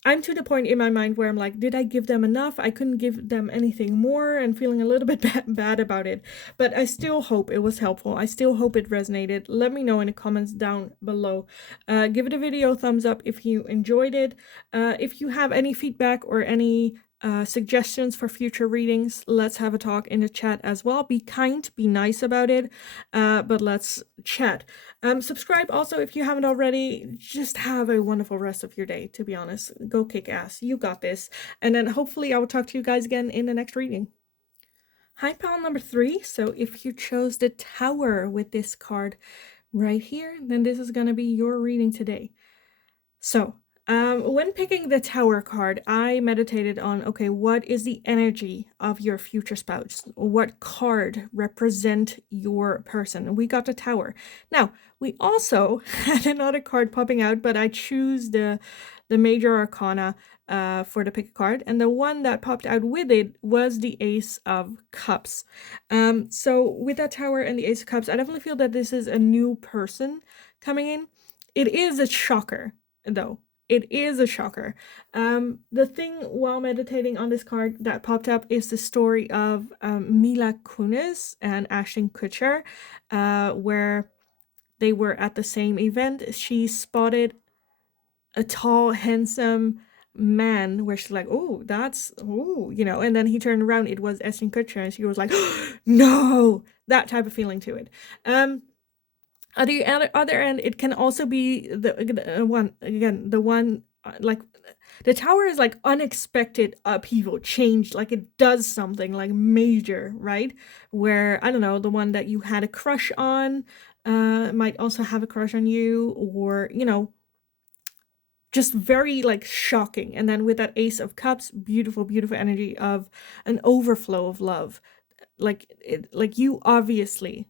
I'm to the point in my mind where I'm like, did I give them enough? I couldn't give them anything more, and feeling a little bit bad about it. But I still hope it was helpful. I still hope it resonated. Let me know in the comments down below. Give the video a thumbs up if you enjoyed it. If you have any feedback or any suggestions for future readings, let's have a talk in the chat as well. Be kind, be nice about it, but let's chat. Subscribe also if you haven't already. Just have a wonderful rest of your day, to be honest. Go kick ass. You got this. And then hopefully I will talk to you guys again in the next reading. Hi, pile number 3. So if you chose the Tower with this card right here, then this is going to be your reading today. So when picking the Tower card, I meditated on, okay, what is the energy of your future spouse? What card represent your person? We got the Tower. Now, we also had another card popping out, but I choose the major arcana for the pick a card, and the one that popped out with it was the Ace of Cups. So with that Tower and the Ace of Cups, I definitely feel that this is a new person coming in. It is a shocker, though. It is a shocker. The thing while meditating on this card that popped up is the story of Mila Kunis and Ashton Kutcher, where they were at the same event. She spotted a tall, handsome man where she's like, oh, that's, oh, you know, and then he turned around, it was Ashton Kutcher, and she was like, oh, no, that type of feeling to it. At the other end, it can also be the one, again, the one, like, the Tower is like unexpected upheaval, change, like it does something like major, right? Where, I don't know, the one that you had a crush on might also have a crush on you, or, you know, just very like shocking. And then with that Ace of Cups, beautiful, beautiful energy of an overflow of love. Like you obviously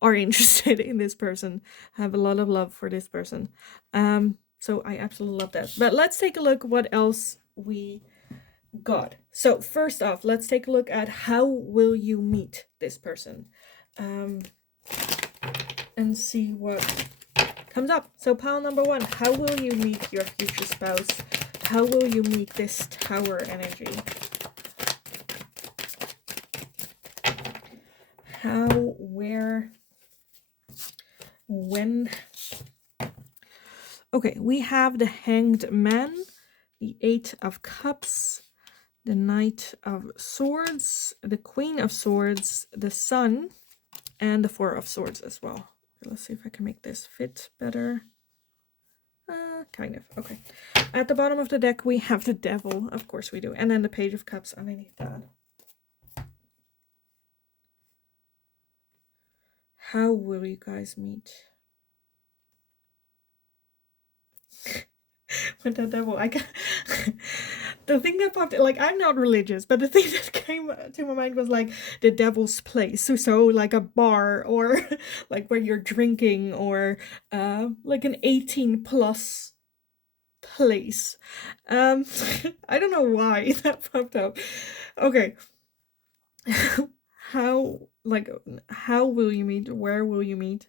are interested in this person, have a lot of love for this person. So I absolutely love that. But let's take a look what else we got. So first off, let's take a look at how will you meet this person, and see what comes up. So pile number 1, how will you meet your future spouse? How will you meet this Tower energy? How, where, when? Okay, we have the Hanged Man, the 8 of Cups, the Knight of Swords, the Queen of Swords, the Sun, and the Four of Swords as well. Okay, let's see if I can make this fit better. Kind of. Okay. At the bottom of the deck, we have the Devil. Of course we do. And then the Page of Cups underneath that. How will you guys meet? With the Devil, I got the thing that popped, like, I'm not religious, but the thing that came to my mind was like the Devil's place. So like a bar, or like where you're drinking, or like an 18+ place. I don't know why that popped up. Okay. How will you meet? Where will you meet?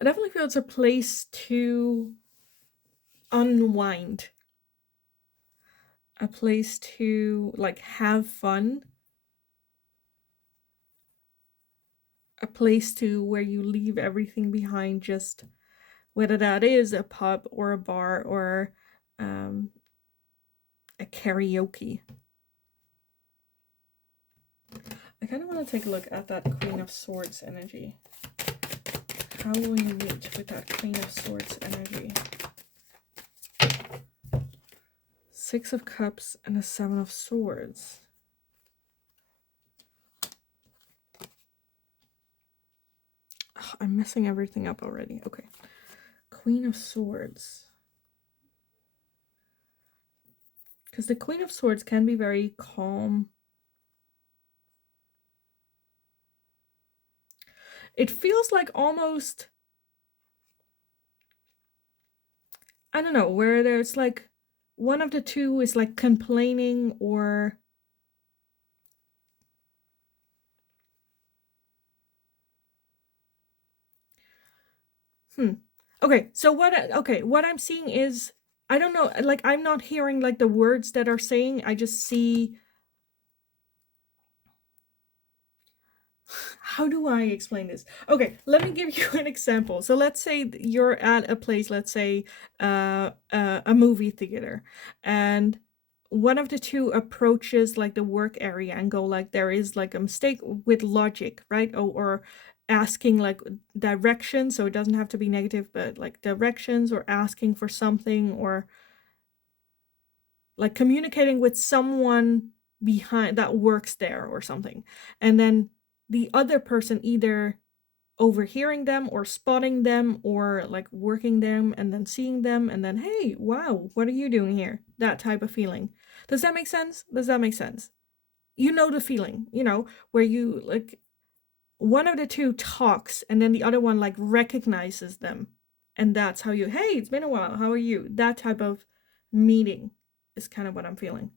I definitely feel it's a place to unwind. A place to like have fun. A place to where you leave everything behind, just whether that is a pub or a bar or a karaoke. I kind of want to take a look at that Queen of Swords energy. How will you meet with that Queen of Swords energy? Six of Cups and a Seven of Swords. Oh, I'm messing everything up already. Okay. Queen of Swords. Because the Queen of Swords can be very calm. It feels like almost, I don't know, where there's like one of the two is like complaining or okay, so what I'm seeing is, I don't know, like I'm not hearing like the words that are saying, I just see, how do I explain this? Okay, let me give you an example. So let's say you're at a place, let's say a movie theater, and one of the two approaches like the work area and go like, there is like a mistake with logic, right? Or asking like directions, so it doesn't have to be negative, but like directions, or asking for something, or like communicating with someone behind that works there or something. And then the other person either overhearing them or spotting them or like working them and then seeing them and then, hey, wow, what are you doing here? That type of feeling. Does that make sense? Does that make sense? You know the feeling, you know, where you like one of the two talks and then the other one like recognizes them. And that's how you, hey, it's been a while, how are you? That type of meeting is kind of what I'm feeling.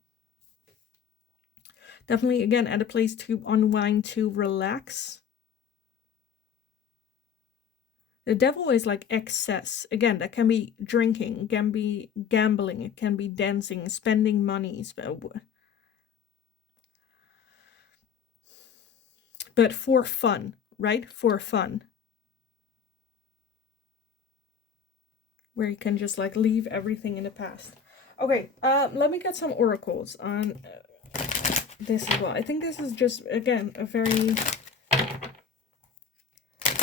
Definitely, again, at a place to unwind, to relax. The Devil is like excess. Again, that can be drinking, it can be gambling, it can be dancing, spending money. But for fun, right? For fun. Where you can just like leave everything in the past. Okay, let me get some oracles on this as well. I think this is just, again, a very,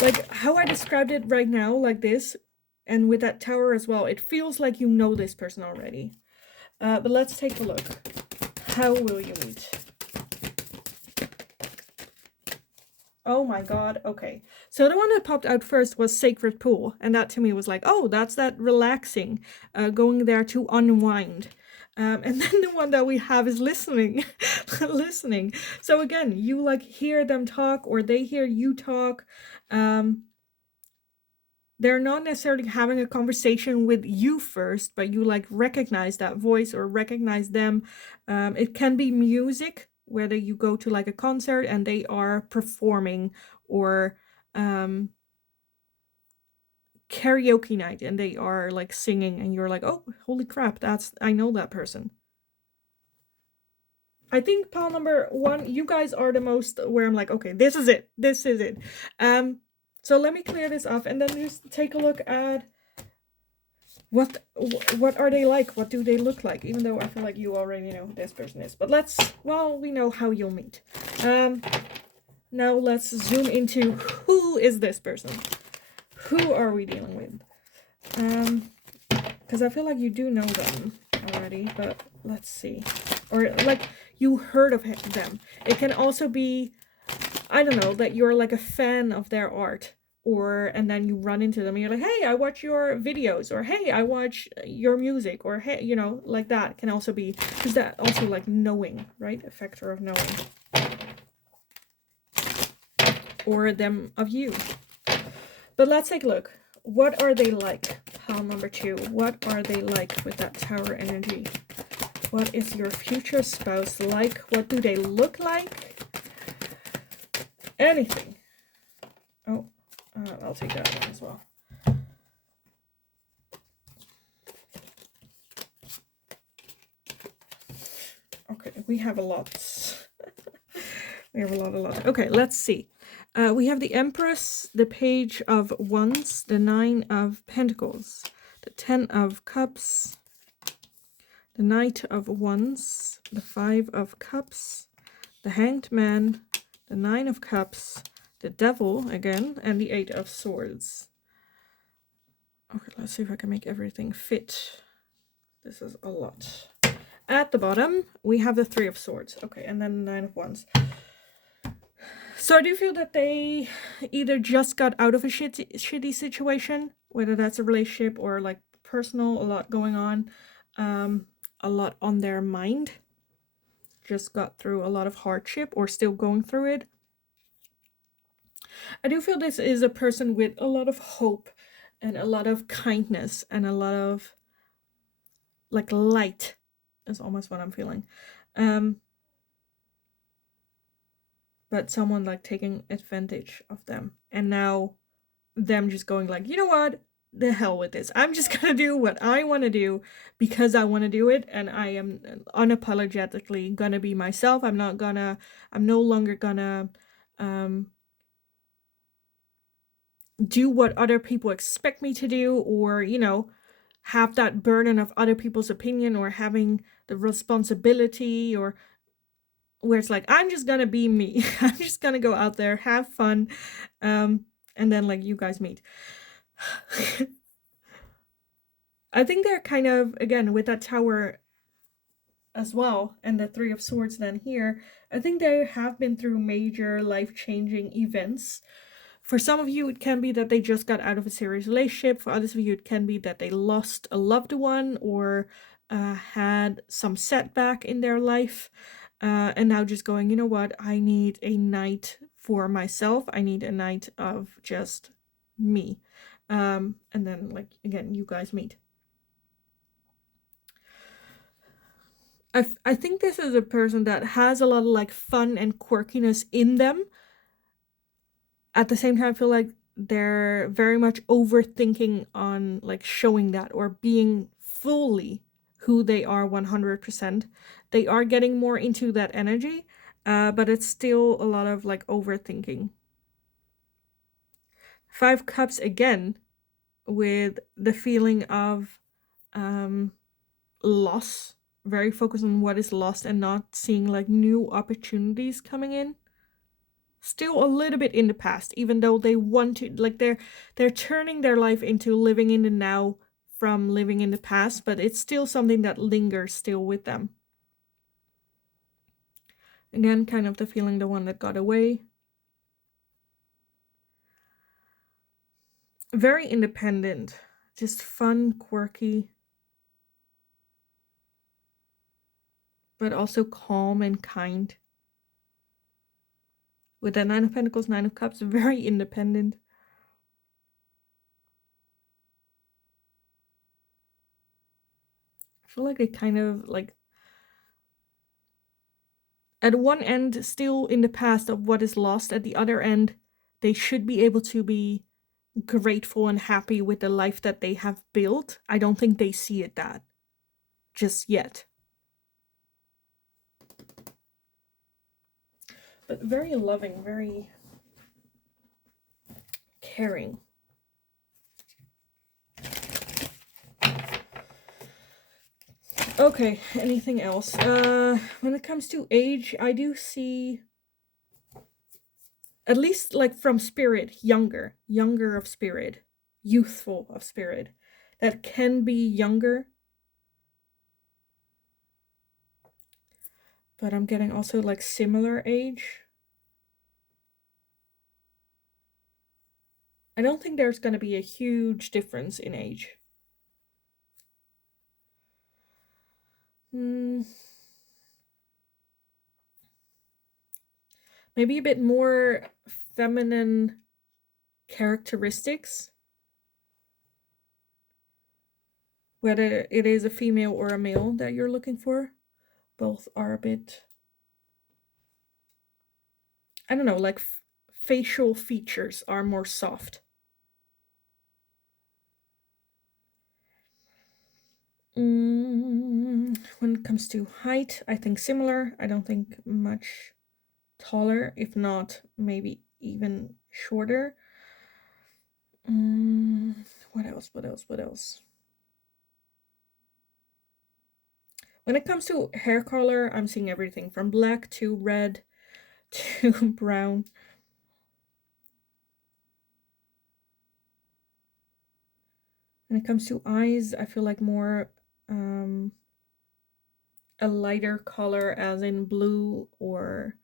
like how I described it right now, like this, and with that tower as well, it feels like you know this person already. But let's take a look. How will you meet? Oh my god, okay. So the one that popped out first was Sacred Pool, and that to me was like, oh, that's that relaxing, going there to unwind. And then the one that we have is listening. Listening. So again, you like hear them talk or they hear you talk. They're not necessarily having a conversation with you first, but you like recognize that voice or recognize them. It can be music, whether you go to like a concert and they are performing, or karaoke night and they are like singing and you're like, oh, holy crap, I know that person. I think pile number 1, you guys are the most where I'm like, okay, this is it. This is it. So let me clear this off and then just take a look at what are they like? What do they look like? Even though I feel like you already know who this person is. But we know how you'll meet. Now let's zoom into who is this person? Who are we dealing with? Because I feel like you do know them already, but let's see. Or like you heard of them. It can also be, I don't know, that you're like a fan of their art, and then you run into them and you're like, hey, I watch your videos, or hey, I watch your music, or hey, you know, like that can also be, because that also like knowing, right? A factor of knowing. Or them of you. But let's take a look. What are they like? Pile number 2. What are they like with that Tower energy? What is your future spouse like? What do they look like? Anything. Oh, I'll take that one as well. Okay, we have a lot. We have a lot. Okay, let's see. We have the Empress, the Page of Wands, the 9 of Pentacles, the 10 of Cups, the Knight of Wands, the 5 of Cups, the Hanged Man, the 9 of Cups, the Devil again, and the 8 of Swords. Okay, let's see if I can make everything fit. This is a lot. At the bottom, we have the 3 of Swords. Okay, and then the 9 of Wands. So I do feel that they either just got out of a shitty situation, whether that's a relationship or like personal, a lot going on, a lot on their mind, just got through a lot of hardship or still going through it. I do feel this is a person with a lot of hope and a lot of kindness and a lot of like light is almost what I'm feeling. But someone like taking advantage of them, and now them just going like, you know what, the hell with this, I'm just gonna do what I want to do because I want to do it, and I am unapologetically gonna be myself. I'm no longer gonna do what other people expect me to do, or you know, have that burden of other people's opinion, or having the responsibility, or where it's like, I'm just gonna be me. I'm just gonna go out there, have fun, and then like you guys meet. I think they're kind of, again, with that Tower as well, and the 3 of Swords then here, I think they have been through major life-changing events. For some of you, it can be that they just got out of a serious relationship. For others of you, it can be that they lost a loved one, or had some setback in their life. And now just going, you know what, I need a night for myself. I need a night of just me. And then, like, again, you guys meet. I think this is a person that has a lot of, like, fun and quirkiness in them. At the same time, I feel like they're very much overthinking on, like, showing that or being fully who they are 100%. They are getting more into that energy, but it's still a lot of like overthinking. 5 Cups again, with the feeling of loss, very focused on what is lost and not seeing like new opportunities coming in. Still a little bit in the past, even though they want to, like, they're turning their life into living in the now from living in the past, but it's still something that lingers still with them. Again, kind of the feeling, the one that got away. Very independent, just fun, quirky, but also calm and kind. With the 9 of Pentacles, 9 of Cups, very independent. I feel like they kind of like, at one end, still in the past of what is lost. At the other end, they should be able to be grateful and happy with the life that they have built. I don't think they see it that just yet. But very loving, very caring. Okay, anything else? When it comes to age, I do see, at least like from spirit, younger of spirit, youthful of spirit, that can be younger. But I'm getting also like similar age. I don't think there's going to be a huge difference in age. Maybe a bit more feminine characteristics. Whether it is a female or a male that you're looking for. Both are a bit, I don't know, like facial features are more soft. When it comes to height, I think similar. I don't think much taller, if not maybe even shorter. What else? When it comes to hair color, I'm seeing everything from black to red to brown. When it comes to eyes, I feel like more a lighter color, as in blue or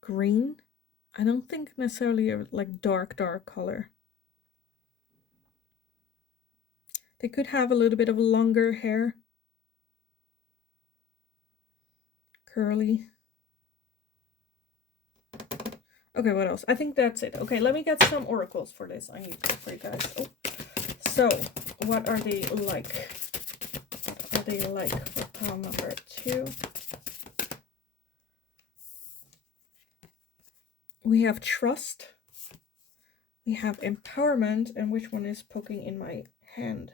green. I don't think necessarily a like dark color. They could have a little bit of longer hair. Curly. Okay, what else? I think that's it. Okay, let me get some oracles for this. I need for you guys. Oh. So, what are they like? What are they like for pile number 2? We have trust. We have empowerment. And which one is poking in my hand?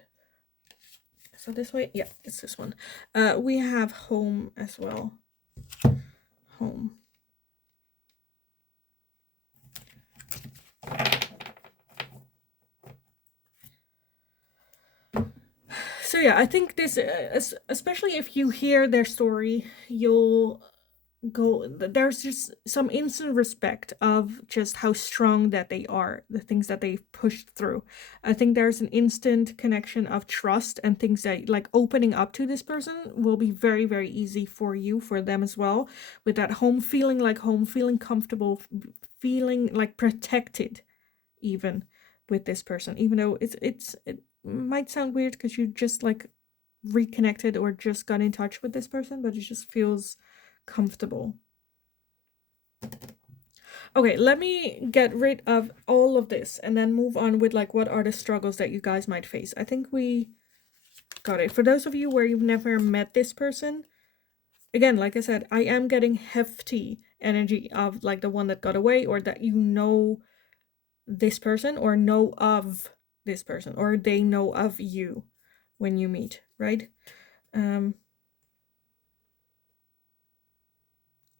So this way? Yeah, it's this one. We have home as well. Home. So yeah, I think this, especially if you hear their story, you'll go, there's just some instant respect of just how strong that they are, the things that they've pushed through. I think there's an instant connection of trust and things that like opening up to this person will be very, very easy for you, for them as well, with that home, feeling like home, feeling comfortable, feeling like protected even with this person, even though it might sound weird because you just like reconnected or just got in touch with this person, but it just feels comfortable. Okay, let me get rid of all of this and then move on with like what are the struggles that you guys might face. I think we got it. For those of you where you've never met this person, again, like I said, I am getting hefty energy of like the one that got away, or that you know this person or know of this person, or they know of you when you meet, right?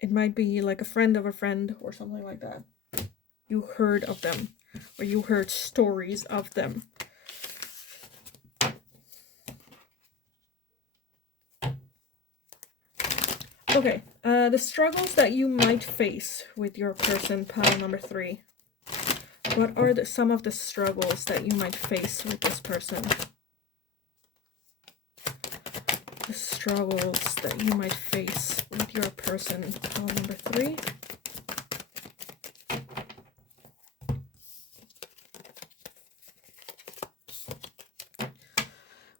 It might be like a friend of a friend or something like that. You heard of them, or you heard stories of them. Okay, the struggles that you might face with your person, pile number 3. What are some of the struggles that you might face with this person? The struggles that you might face with your person, pile number 3.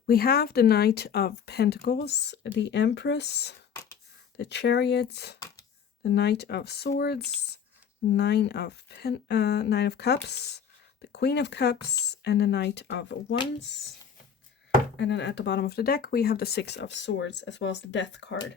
We have the Knight of Pentacles, the Empress, the Chariot, the Knight of Swords, Nine of Cups, the Queen of Cups, and the Knight of Wands. And then at the bottom of the deck, we have the Six of Swords, as well as the Death card.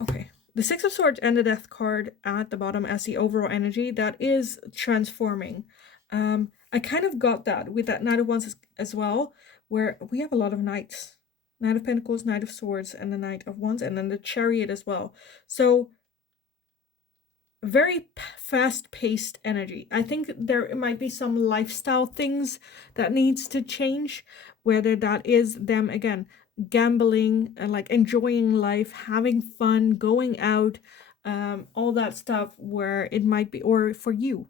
Okay, the Six of Swords and the Death card at the bottom as the overall energy, that is transforming. I kind of got that with that Knight of Wands as well, where we have a lot of Knights. Knight of Pentacles, Knight of Swords, and the Knight of Wands, and then the Chariot as well. So very fast-paced energy. I think there might be some lifestyle things that needs to change, whether that is them, again, gambling and like enjoying life, having fun, going out, all that stuff where it might be, or for you,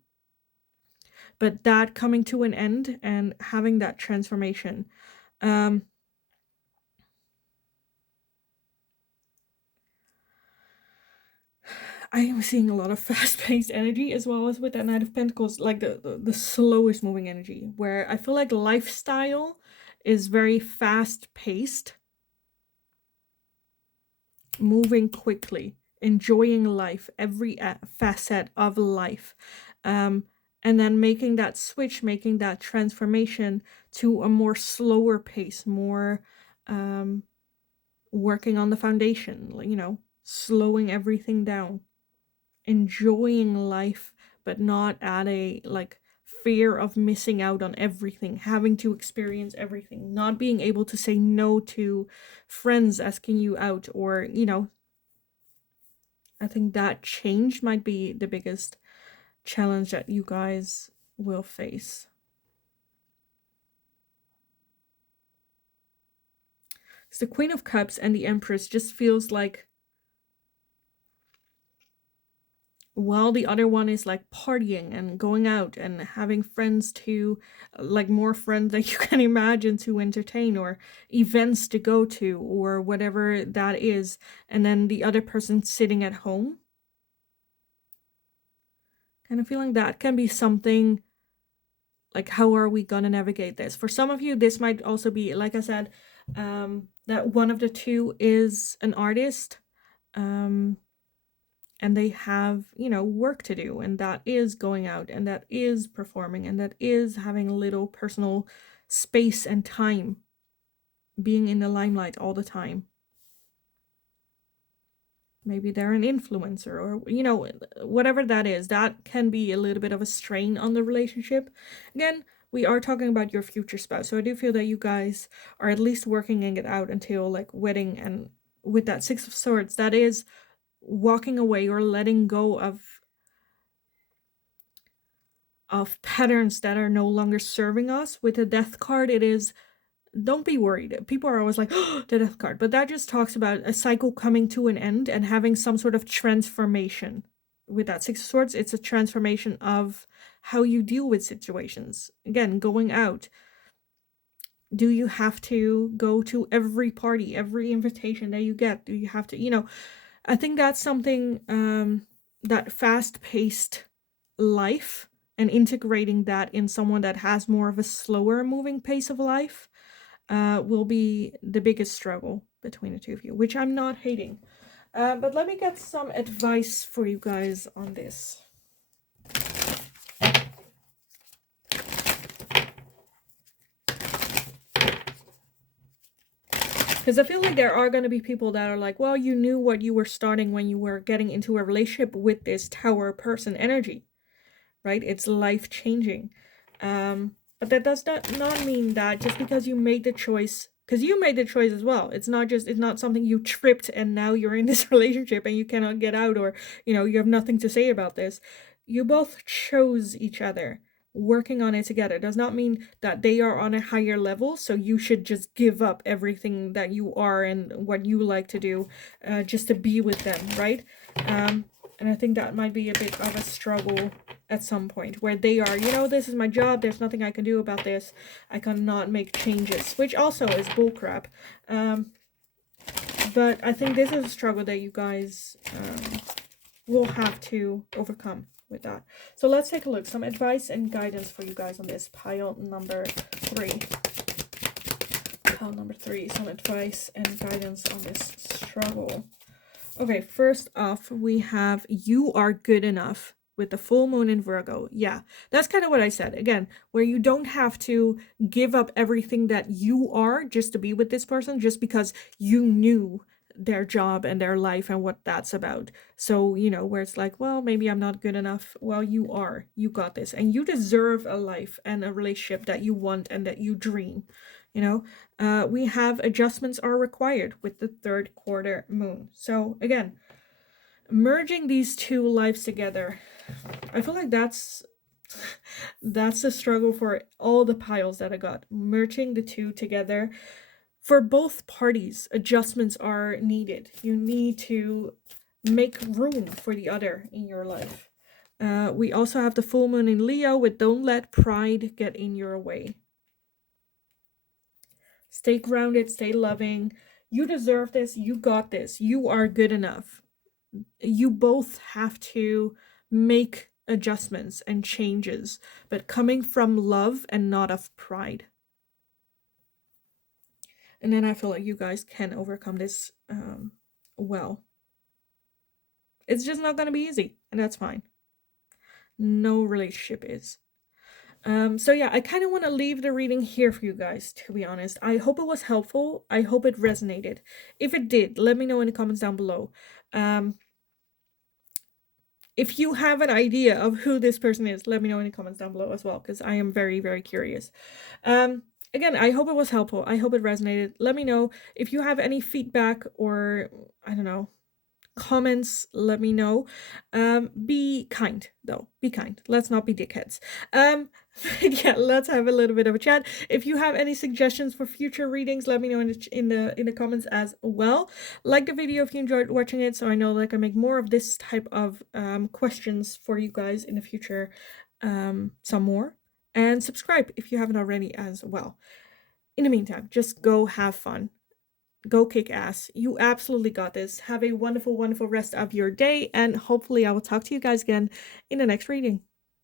but that coming to an end and having that transformation. Um, I am seeing a lot of fast-paced energy as well as with that Knight of Pentacles, like the slowest moving energy, where I feel like lifestyle is very fast-paced, moving quickly, enjoying life, every facet of life. And then making that switch, making that transformation to a more slower pace, more working on the foundation, slowing everything down, enjoying life, but not at a like fear of missing out on everything, having to experience everything, not being able to say no to friends asking you out, or I think that change might be the biggest challenge that you guys will face. Because the Queen of Cups and the Empress just feels like, while the other one is like partying and going out and having friends to, like more friends that you can imagine to entertain, or events to go to, or whatever that is, and then the other person sitting at home. Kind of feeling that can be something like, how are we gonna navigate this? For some of you, this might also be, like I said, that one of the two is an artist, and they have, work to do, and that is going out, and that is performing, and that is having a little personal space and time, being in the limelight all the time. Maybe they're an influencer, or whatever that is, that can be a little bit of a strain on the relationship. Again, we are talking about your future spouse, so I do feel that you guys are at least working it out until like wedding. And with that Six of Swords, that is walking away or letting go of patterns that are no longer serving us. With the Death card, it is, don't be worried. People are always like, oh, the Death card, but that just talks about a cycle coming to an end and having some sort of transformation. With that Six of Swords, it's a transformation of how you deal with situations. Again, going out. Do you have to go to every party, every invitation that you get? Do you have to, I think that's something, that fast-paced life, and integrating that in someone that has more of a slower moving pace of life, will be the biggest struggle between the two of you, which I'm not hating. But let me get some advice for you guys on this. Because I feel like there are going to be people that are like, well, you knew what you were starting when you were getting into a relationship with this Tower person energy, right? It's life-changing. But that does not mean that just because you made the choice, because you made the choice as well. It's not something you tripped and now you're in this relationship and you cannot get out, or, you have nothing to say about this. You both chose each other. Working on it together does not mean that they are on a higher level, so you should just give up everything that you are and what you like to do, just to be with them, right? And I think that might be a bit of a struggle at some point, where they are, this is my job, there's nothing I can do about this, I cannot make changes, which also is bullcrap. But I think this is a struggle that you guys will have to overcome with that. So let's take a look. Some advice and guidance for you guys on this. Pile number 3. Pile number 3. Some advice and guidance on this struggle. Okay, first off, we have you are good enough with the full moon in Virgo. Yeah, that's kind of what I said. Again, where you don't have to give up everything that you are just to be with this person, just because you knew their job and their life and what that's about. So, where it's like, well, maybe I'm not good enough. Well, you are. You got this. And you deserve a life and a relationship that you want and that you dream. We have adjustments are required with the 3rd quarter moon. So again, merging these two lives together, I feel like that's the struggle for all the piles that I got. Merging the two together for both parties, adjustments are needed. You need to make room for the other in your life. We also have the full moon in Leo with don't let pride get in your way. Stay grounded, stay loving. You deserve this. You got this. You are good enough. You both have to make adjustments and changes, but coming from love and not of pride. And then I feel like you guys can overcome this well. It's just not going to be easy, and that's fine. No relationship is. So yeah, I kind of want to leave the reading here for you guys, to be honest. I hope it was helpful. I hope it resonated. If it did, let me know in the comments down below. If you have an idea of who this person is, let me know in the comments down below as well, because I am very, very curious. Again, I hope it was helpful. I hope it resonated. Let me know if you have any feedback or, I don't know, comments. Let me know. Be kind, though. Be kind. Let's not be dickheads. Yeah, let's have a little bit of a chat. If you have any suggestions for future readings, let me know in the comments as well. Like the video if you enjoyed watching it, so I know I can make more of this type of questions for you guys in the future. Some more. And subscribe if you haven't already as well. In the meantime, just go have fun. Go kick ass. You absolutely got this. Have a wonderful, wonderful rest of your day, and hopefully I will talk to you guys again in the next reading.